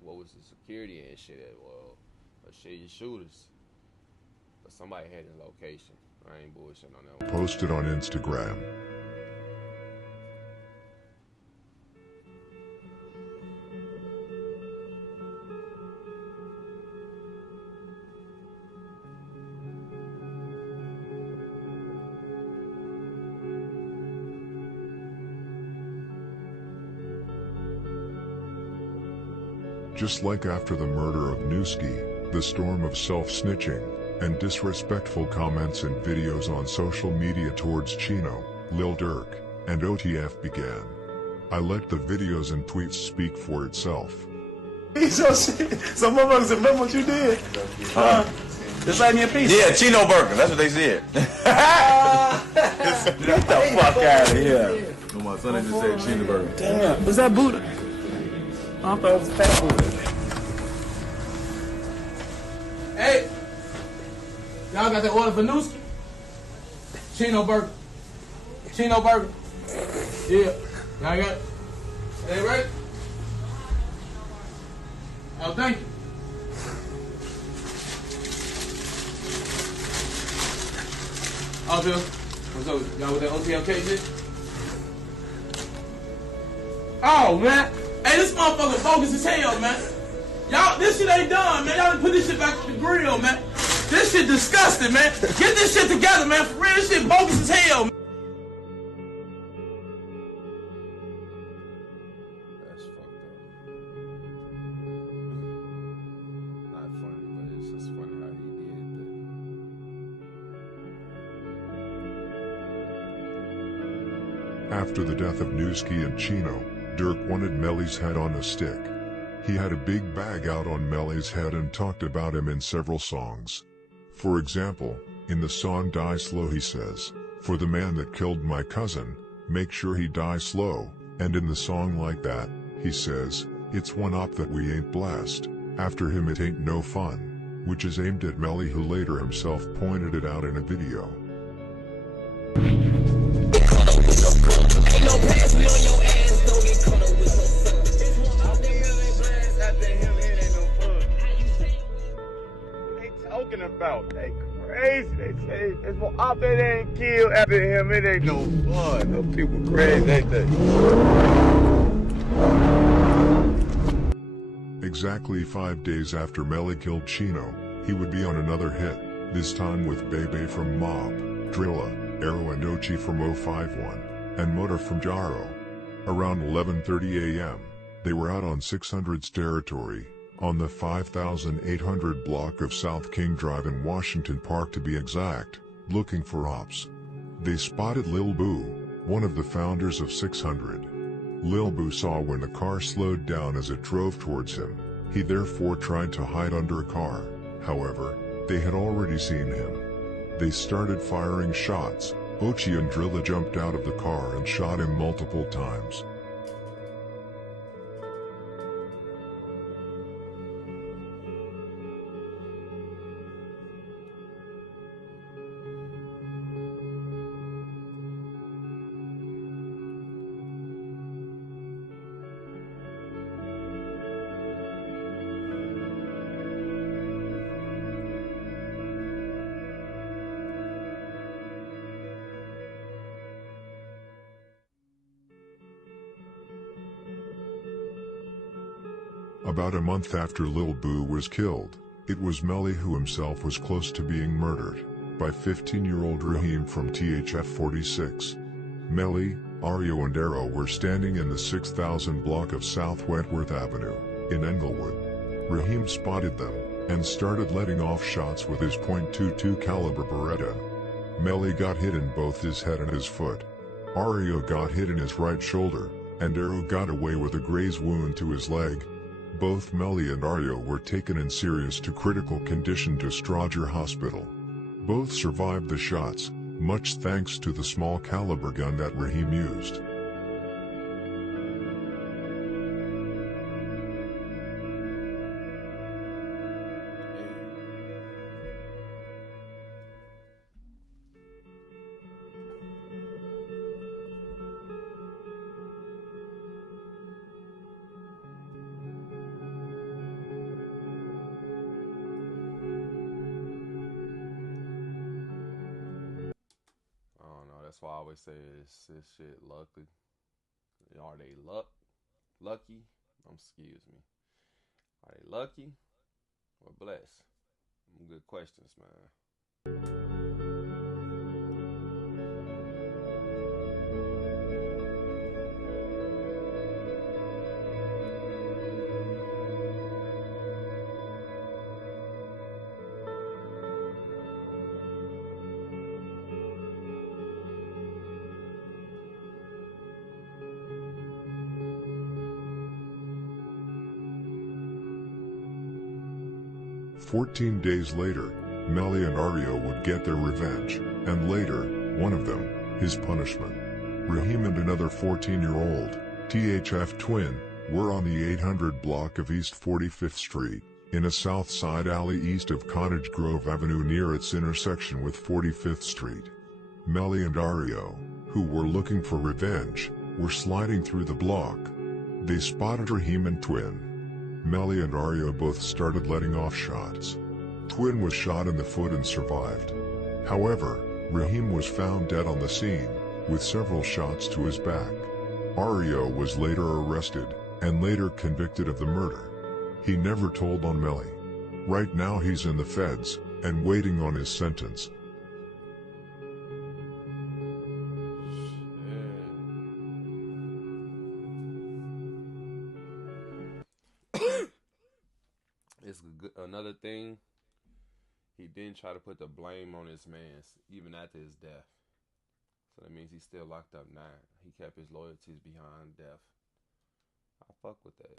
what was the security and shit at? Well, shit, you shooters. But somebody had his location. I ain't bullshitting on that one. Posted on Instagram. Just like after the murder of Newski, the storm of self-snitching and disrespectful comments and videos on social media towards Chino, Lil Durk, and OTF began. I let the videos and tweets speak for itself. So motherfuckers remember what you did? Just like me a piece. Yeah, Chino Burger. That's what they said. Get the fuck out of here. No, my son just said Chino Burger. Damn, was that Buddha? I thought it was fat Buddha. Hey, y'all got that order for Newski? Chino Burger. Chino Burger. Yeah. Y'all got it? They ready? Oh, thank you. Oh, Bill. What's up? Y'all with that OTLK shit? Oh, man. Hey, this motherfucker bogus as hell, man. Y'all, this shit ain't done, man. Y'all done put this shit back on the grill, man. This shit disgusting, man. Get this shit together, man. For real, this shit bogus as hell, man. That's fucked up. Not funny, but it's just funny how he did that. After the death of Newski and Chino, Durk wanted Melly's head on a stick. He had a big bag out on Melly's head and talked about him in several songs. For example, in the song Die Slow he says, "For the man that killed my cousin, make sure he die slow," and in the song Like That, he says, "It's one op that we ain't blessed, after him it ain't no fun," which is aimed at Melly, who later himself pointed it out in a video. Ain't no pass me on your ass, don't get caught up with her son. All them really blast after him, it ain't no fun. They talking about, they crazy. They say there's more op that ain't killed after him, it ain't no fun. Those people crazy, ain't they? Exactly 5 days after Melly killed Chino, he would be on another hit, this time with Bebe from Mob, Drilla, Arrow and Ochi from 051, and Motor from Jaro. Around 11:30 a.m., they were out on 600's territory, on the 5800 block of South King Drive in Washington Park to be exact, looking for ops. They spotted Lil Boo, one of the founders of 600. Lil Boo saw when the car slowed down as it drove towards him. He therefore tried to hide under a car. However, they had already seen him. They started firing shots. Ochi and Drilla jumped out of the car and shot him multiple times. About a month after Lil Boo was killed, it was Melly who himself was close to being murdered by 15-year-old Raheem from THF 46. Melly, Ario and Arrow were standing in the 6000 block of South Wentworth Avenue, in Englewood. Raheem spotted them, and started letting off shots with his .22 caliber Beretta. Melly got hit in both his head and his foot. Ario got hit in his right shoulder, and Arrow got away with a graze wound to his leg. Both Melly and Ario were taken in serious to critical condition to Strodger Hospital. Both survived the shots, much thanks to the small caliber gun that Raheem used. That's why I always say this shit lucky. Are they lucky? Excuse me. Are they lucky or blessed? Good questions, man. "14 days later, Melly and Ario would get their revenge, and later, one of them, his punishment. Raheem and another 14-year-old, THF twin, were on the 800 block of East 45th Street, in a south side alley east of Cottage Grove Avenue near its intersection with 45th Street. Melly and Ario, who were looking for revenge, were sliding through the block. They spotted Raheem and Twin. Melly and Ario both started letting off shots. Twin was shot in the foot and survived. However, Raheem was found dead on the scene, with several shots to his back. Ario was later arrested, and later convicted of the murder. He never told on Melly. Right now he's in the feds, and waiting on his sentence. It's another thing, he didn't try to put the blame on his man, even after his death. So that means he's still locked up now. He kept his loyalties behind death. I fuck with that.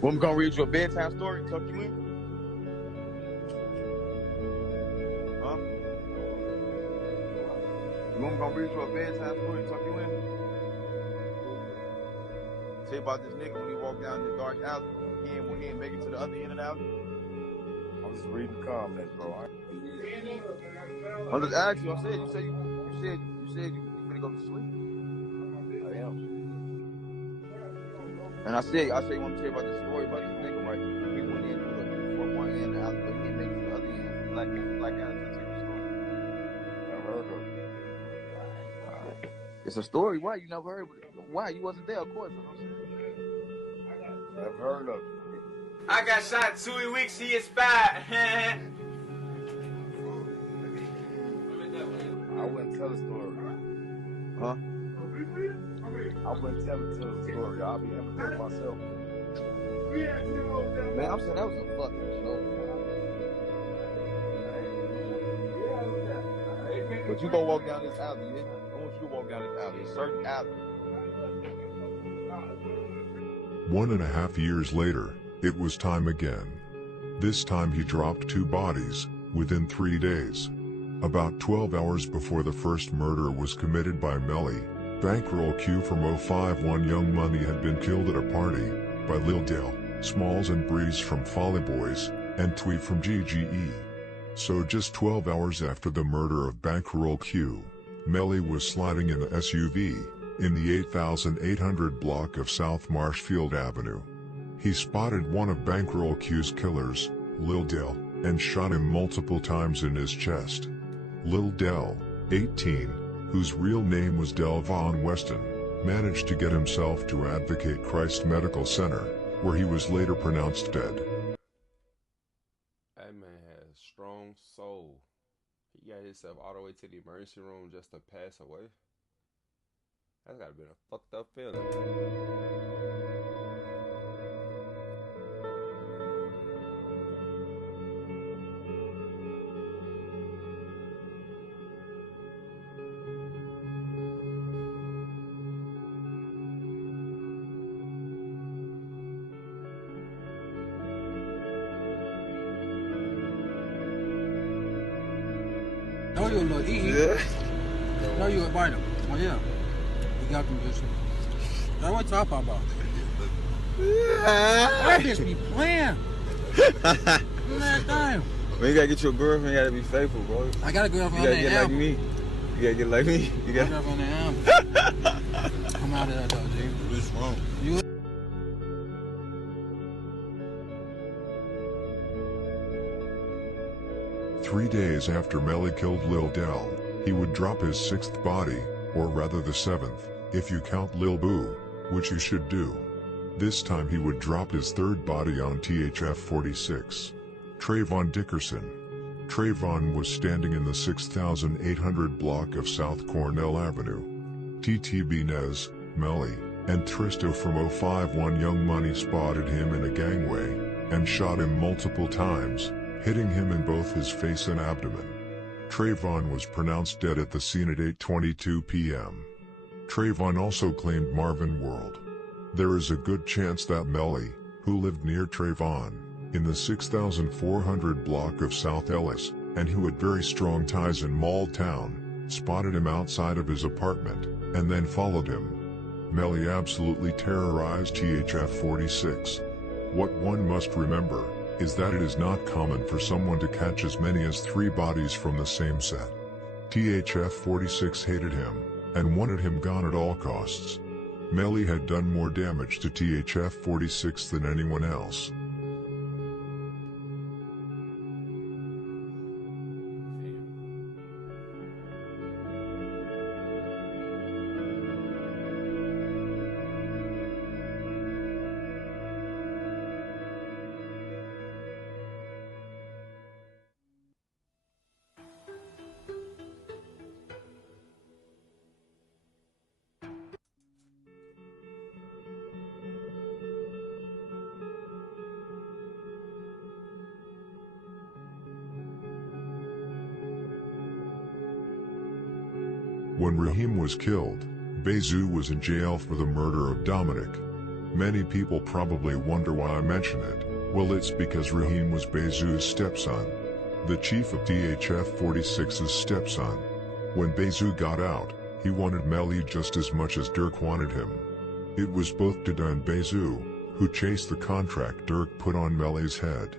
When we gonna read you a bedtime story and tuck you in? Huh? When we gonna read you a bedtime story and tuck you in? Tell you about this nigga when he walked down this dark alley. He ain't make it to the other end of the alley. I'm just reading comments, bro. I'm just asking you. I said you finna go to sleep. I am. And I said you want to tell you about this story about this nigga, right? He went in from one end of the alley, but he didn't make it to the other end. Like alley to tell the story. I've heard of it. It's a story. Why you never heard of it? Why you wasn't there? Of course. You know what I'm saying? I've heard of it. I got shot 2 weeks. He expired. I wouldn't tell a story. Huh? I wouldn't tell the story. I'll be able to tell it myself. Man, I'm saying that was a fucking joke. But you go walk down this alley, I want you to walk down this alley, a certain alley. 1.5 years later, it was time again. This time he dropped 2 bodies, within 3 days. About 12 hours before the first murder was committed by Melly, Bankroll Q from 051 Young Money had been killed at a party by Lil Dale, Smalls and Breeze from Folly Boys, and tweet from GGE. So just 12 hours after the murder of Bankroll Q, Melly was sliding in an SUV in the 8800 block of South Marshfield Avenue. He spotted one of Bankroll Q's killers, Lil Del, and shot him multiple times in his chest. Lil Del, 18, whose real name was Delvon Weston, managed to get himself to Advocate Christ Medical Center, where he was later pronounced dead. That man has a strong soul. He got himself all the way to the emergency room just to pass away. That's gotta be a fucked up feeling. No, you look eating. Yeah. No, you a bite him. Oh, yeah. You got them good shit. That's what I'm talking about. That bitch be playing. Man, damn. When you gotta get your girlfriend, you gotta be faithful, bro. I got a girlfriend you on gotta that get album. like me. You gotta get like me. You got girlfriend on that album. Come out of that, though, G. What's wrong? You. Three days after Melly killed Lil Del, he would drop his sixth body, or rather the seventh, if you count Lil Boo, which you should do. This time he would drop his third body on THF 46. Trayvon Dickerson. Trayvon was standing in the 6800 block of South Cornell Avenue. TTB Nez, Melly, and Tristo from 051 Young Money spotted him in a gangway, and shot him multiple times, hitting him in both his face and abdomen. Trayvon was pronounced dead at the scene at 8:22 p.m. Trayvon also claimed Marvin World. There is a good chance that Melly, who lived near Trayvon, in the 6400 block of South Ellis, and who had very strong ties in Mall Town, spotted him outside of his apartment, and then followed him. Melly absolutely terrorized THF 46. What one must remember is that it is not common for someone to catch as many as 3 bodies from the same set. THF 46 hated him, and wanted him gone at all costs. Melly had done more damage to THF 46 than anyone else. When Raheem was killed, Bezu was in jail for the murder of Dominic. Many people probably wonder why I mention it. Well, it's because Raheem was Bezu's stepson, the chief of THF 46's stepson. When Bezu got out, he wanted Melly just as much as Dirk wanted him. It was both Dada and Bezu who chased the contract Dirk put on Melly's head.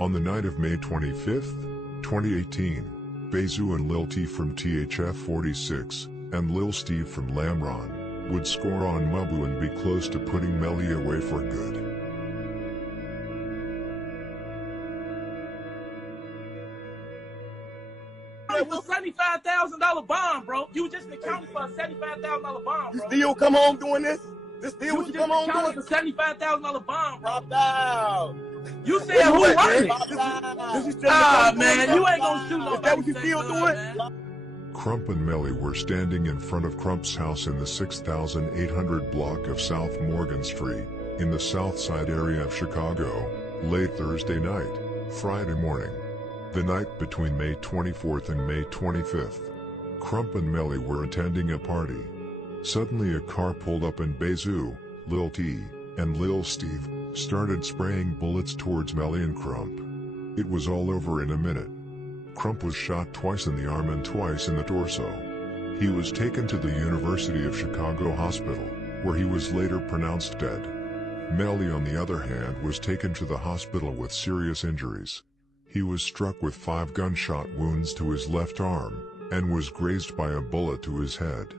On the night of May 25, 2018, Bezu and Lil T from THF 46, and Lil Steve from Lamron, would score on Mubu and be close to putting Melly away for good. It was $75,000 bond, bro. You just accounted for a $75,000 bond, bro. You still come home doing this? This still what you come home doing? You just accounted for $75,000 bond, bro. Drop down. You said who running? Man, you ain't gonna shoot nobody. Is that what you still doing? Crump and Melly were standing in front of Crump's house in the 6800 block of South Morgan Street, in the South Side area of Chicago, late Thursday night, Friday morning. The night between May 24th and May 25th. Crump and Melly were attending a party. Suddenly a car pulled up and Bezu, Lil T, and Lil Steve started spraying bullets towards Melly and Crump. It was all over in a minute. Crump was shot twice in the arm and twice in the torso. He was taken to the University of Chicago Hospital, where he was later pronounced dead. Melly, on the other hand, was taken to the hospital with serious injuries. He was struck with 5 gunshot wounds to his left arm, and was grazed by a bullet to his head.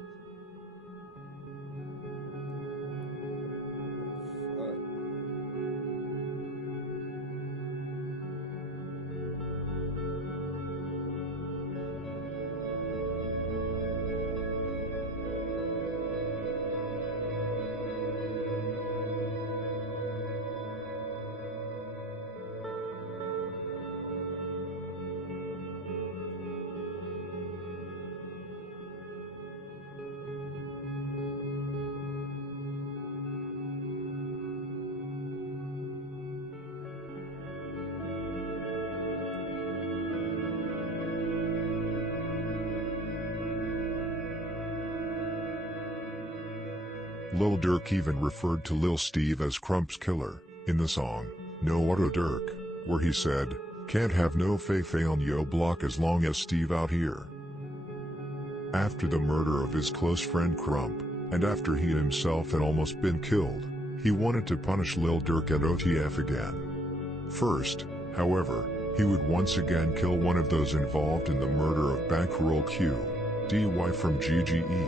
Lil Durk even referred to Lil Steve as Crump's killer, in the song, No Other Durk, where he said, "Can't have no Fefe on yo block as long as Steve out here." After the murder of his close friend Crump, and after he himself had almost been killed, he wanted to punish Lil Durk and OTF again. First, however, he would once again kill one of those involved in the murder of Bankroll Q, DY from GGE.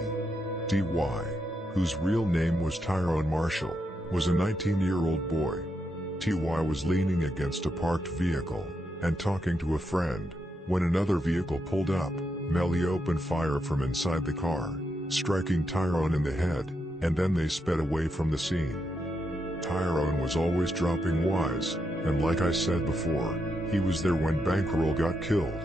DY, whose real name was Tyrone Marshall, was a 19-year-old boy. TY was leaning against a parked vehicle and talking to a friend when another vehicle pulled up. Melly opened fire from inside the car, striking Tyrone in the head, and then they sped away from the scene. Tyrone was always dropping wise, and like I said before, he was there when Bankroll got killed.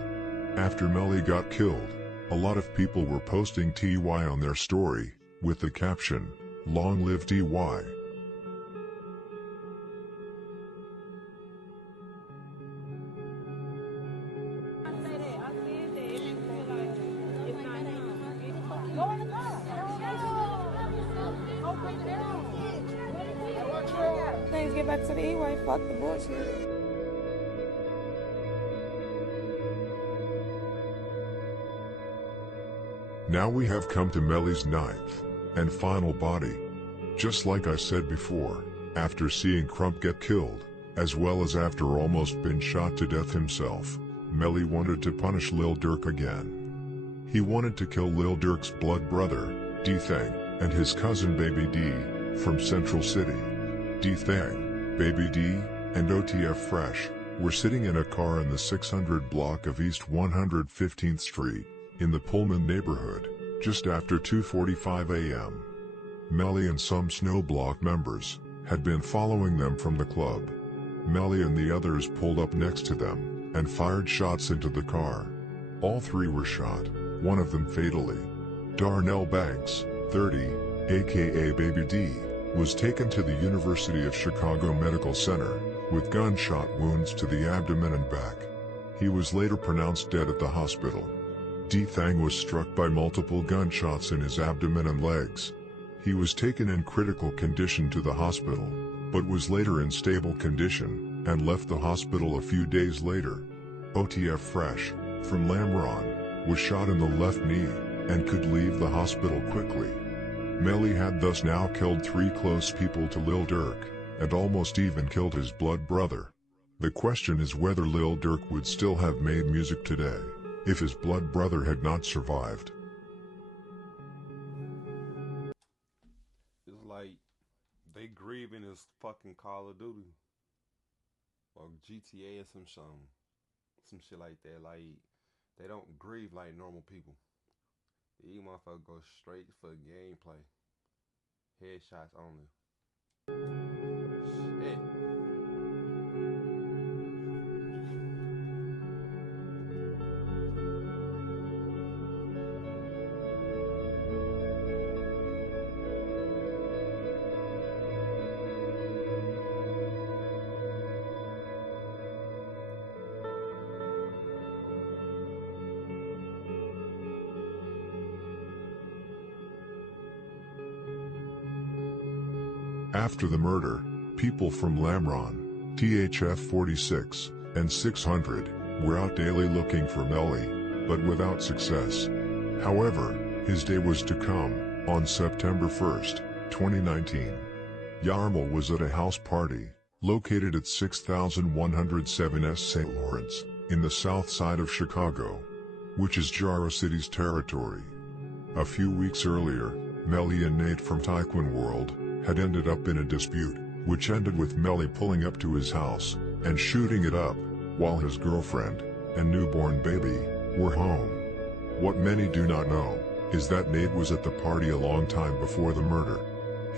After Melly got killed, a lot of people were posting TY on their story, with the caption, "Long live DY." Things get back to the E-way, fuck the bullshit. Now we have come to Melly's 9th and final body. Just like I said before, after seeing Crump get killed, as well as after almost been shot to death himself, Melly wanted to punish Lil Durk again. He wanted to kill Lil Durk's blood brother, D-Thang, and his cousin Baby D, from Central City. D-Thang, Baby D, and OTF Fresh were sitting in a car in the 600 block of East 115th Street, in the Pullman neighborhood, just after 2:45 a.m. Melly and some Snowblock members had been following them from the club. Melly and the others pulled up next to them and fired shots into the car. All 3 were shot, one of them fatally. Darnell Banks, 30, aka Baby D, was taken to the University of Chicago Medical Center with gunshot wounds to the abdomen and back. He was later pronounced dead at the hospital. D-Thang was struck by multiple gunshots in his abdomen and legs. He was taken in critical condition to the hospital, but was later in stable condition and left the hospital a few days later. OTF Fresh, from Lamron, was shot in the left knee and could leave the hospital quickly. Melly had thus now killed 3 close people to Lil Durk, and almost even killed his blood brother. The question is whether Lil Durk would still have made music today, if his blood brother had not survived. It's like they grieving is fucking Call of Duty or GTA or some shit like that. Like they don't grieve like normal people. These motherfuckers go straight for gameplay, headshots only. Shit. After the murder, people from Lamron, THF 46, and 600 were out daily looking for Melly, but without success. However, his day was to come, on September 1st, 2019. Yarmul was at a house party, located at 6107 S. St. Lawrence, in the south side of Chicago, which is Jaro City's territory. A few weeks earlier, Melly and Nate from Taekwon World had ended up in a dispute, which ended with Melly pulling up to his house and shooting it up, while his girlfriend and newborn baby were home. What many do not know is that Nate was at the party a long time before the murder.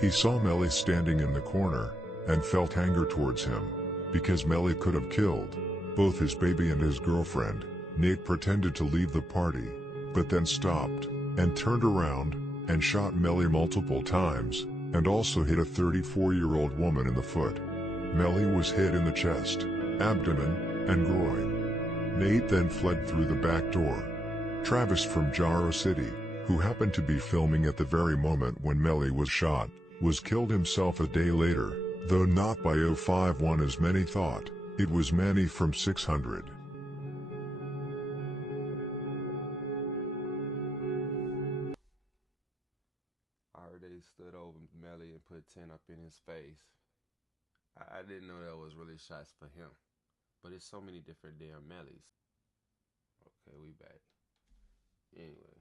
He saw Melly standing in the corner and felt anger towards him because Melly could have killed both his baby and his girlfriend. Nate pretended to leave the party, but then stopped and turned around and shot Melly multiple times and also hit a 34-year-old woman in the foot. Melly was hit in the chest, abdomen, and groin. Nate then fled through the back door. Travis from Jaro City, who happened to be filming at the very moment when Melly was shot, was killed himself a day later, though not by 051 as many thought. It was Manny from 600. I heard they stood over Melly and put 10 up in his face. I didn't know that was really shots for him. But it's so many different damn Mellys. Okay, we back. Anyway.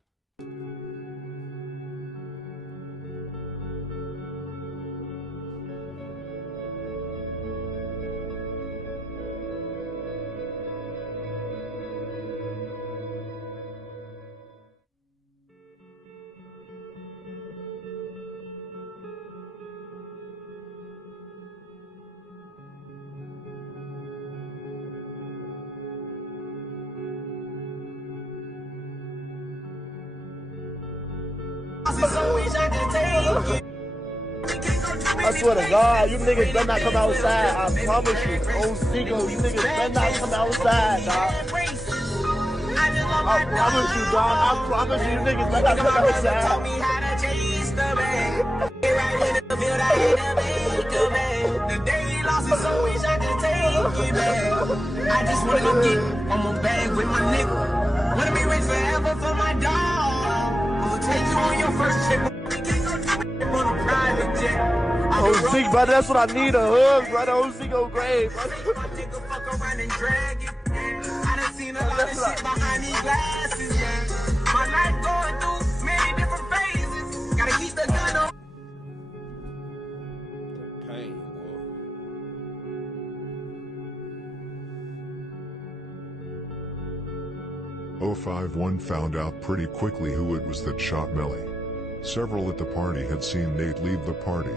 I swear to God, you niggas better not come outside. I promise you. Oh, Zico, you niggas better not come outside, dog. I promise you, dog. I promise you, niggas better not come outside. The day he lost his soul, wish I could take it back. I just wanna go get on my bag with my nigga. Wanna be rich forever for my dog. I'll take you on your first trip. On a private jet. Oh, Zeke, brother, that's what I need, a hug, brother. Oh, Zeke, go great, brother. Fuck around and drag it. I done seen a lot of shit behind these glasses, man. My life going through many different phases. Gotta keep the gun on. Pain, boy. 051 found out pretty quickly who it was that shot Melly. Several at the party had seen Nate leave the party.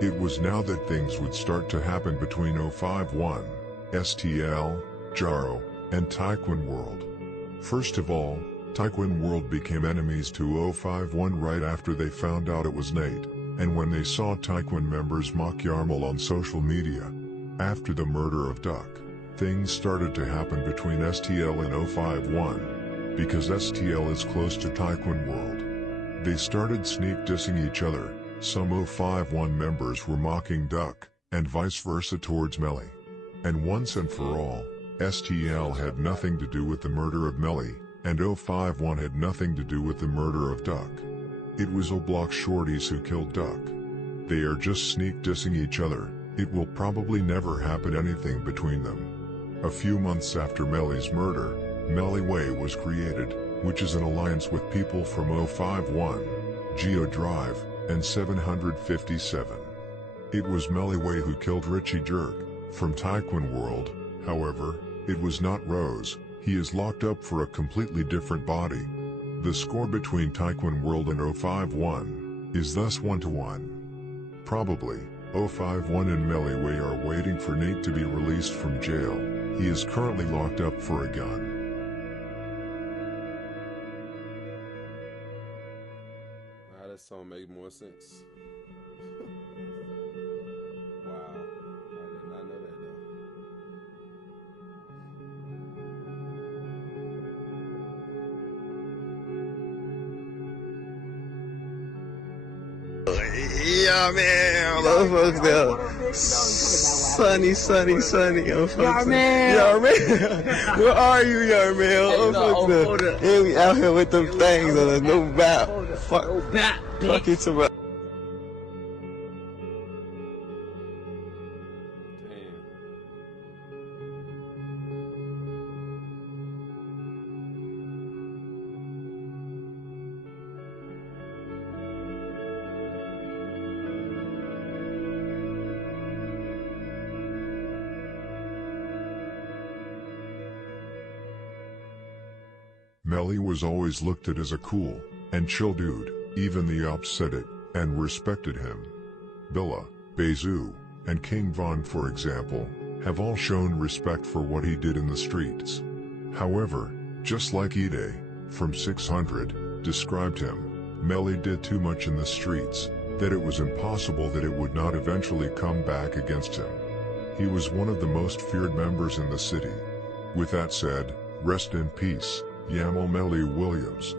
It was now that things would start to happen between 051, STL, Jaro, and Taekwon World. First of all, Taekwon World became enemies to 051 right after they found out it was Nate, and when they saw Taekwon members mock Yarmul on social media. After the murder of Duck, things started to happen between STL and 051, because STL is close to Taekwon World. They started sneak dissing each other. Some 051 members were mocking Duck, and vice versa towards Melly. And once and for all, STL had nothing to do with the murder of Melly, and 051 had nothing to do with the murder of Duck. It was O-Block shorties who killed Duck. They are just sneak dissing each other. It will probably never happen anything between them. A few months after Melly's murder, Melly Way was created, which is an alliance with people from 051, Geo Drive, and 757. It was Melly Way who killed Richie Jerk from Taekwon World. However, it was not Rose. He is locked up for a completely different body. The score between Taekwon World and 051 is thus 1-1. Probably, 051 and Melly Way are waiting for Nate to be released from jail. He is currently locked up for a gun. That song make more sense. Wow, I did not know that though. Yeah, man, motherfuckers there. Sunny. Yeah, man. Where are you, yeah, man? Motherfuckers there. Yeah, we out here with them things on us. No bat. Fuck you too much. Melly was always looked at as a cool and chill dude. Even the ops said it and respected him. Billa, Bezu, and King Von, for example, have all shown respect for what he did in the streets. However, just like Ide from 600 described him, Melly did too much in the streets, that it was impossible that it would not eventually come back against him. He was one of the most feared members in the city. With that said, rest in peace, Yamo Melly Williams.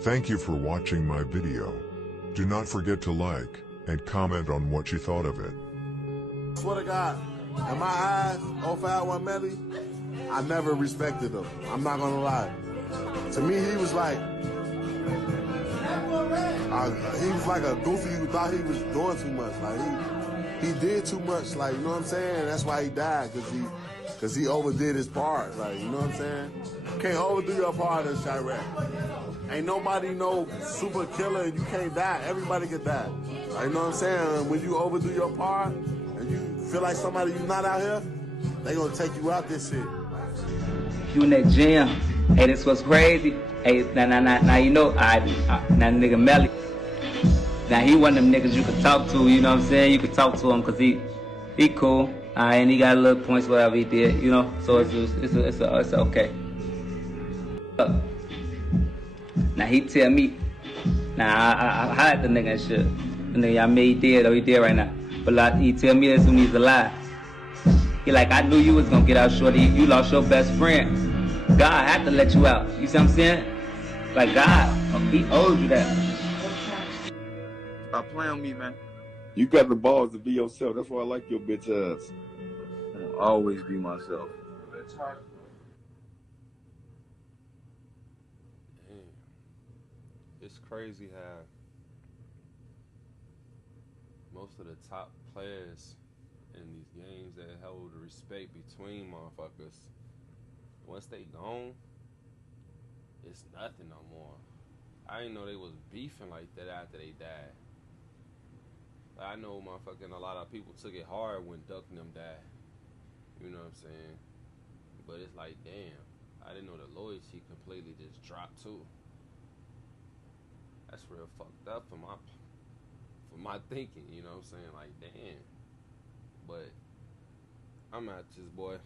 Thank you for watching my video. Do not forget to like and comment on what you thought of it. Swear to God, in my eyes, 051 Melly, I never respected him. I'm not gonna lie. To me, he was like a goofy who thought he was doing too much. Like he did too much. Like, you know what I'm saying? That's why he died, cause he overdid his part. Like, you know what I'm saying? Can't overdo your part in Chirac. Ain't nobody no super killer and you can't die. Everybody can die. Like, you know what I'm saying? When you overdo your part and you feel like somebody you not out here, they gonna take you out this shit. You in that gym. Hey, this was crazy. Hey, now you know, now nigga Melly. Now he one of them niggas you could talk to, you know what I'm saying? You could talk to him cause he cool. And he got a little points, whatever he did, you know? So it's okay. Now he tell me, I hired the nigga and shit. The nigga, I mean he did right now. But like, he tell me that he's a lie. He like, I knew you was gonna get out shorty. You lost your best friend. God had to let you out. You see what I'm saying? Like God, he owed you that. Stop playing on me, man. You got the balls to be yourself. That's why I like your bitch ass. I'll always be myself. Damn. It's crazy how most of the top players in these games that hold the respect between motherfuckers, once they gone, it's nothing no more. I didn't know they was beefing like that after they died. I know motherfucking a lot of people took it hard when Duck and them died. You know what I'm saying? But it's like, damn, I didn't know the loyalty completely just dropped too. That's real fucked up for my thinking, you know what I'm saying? Like, damn. But I'm out this, boy.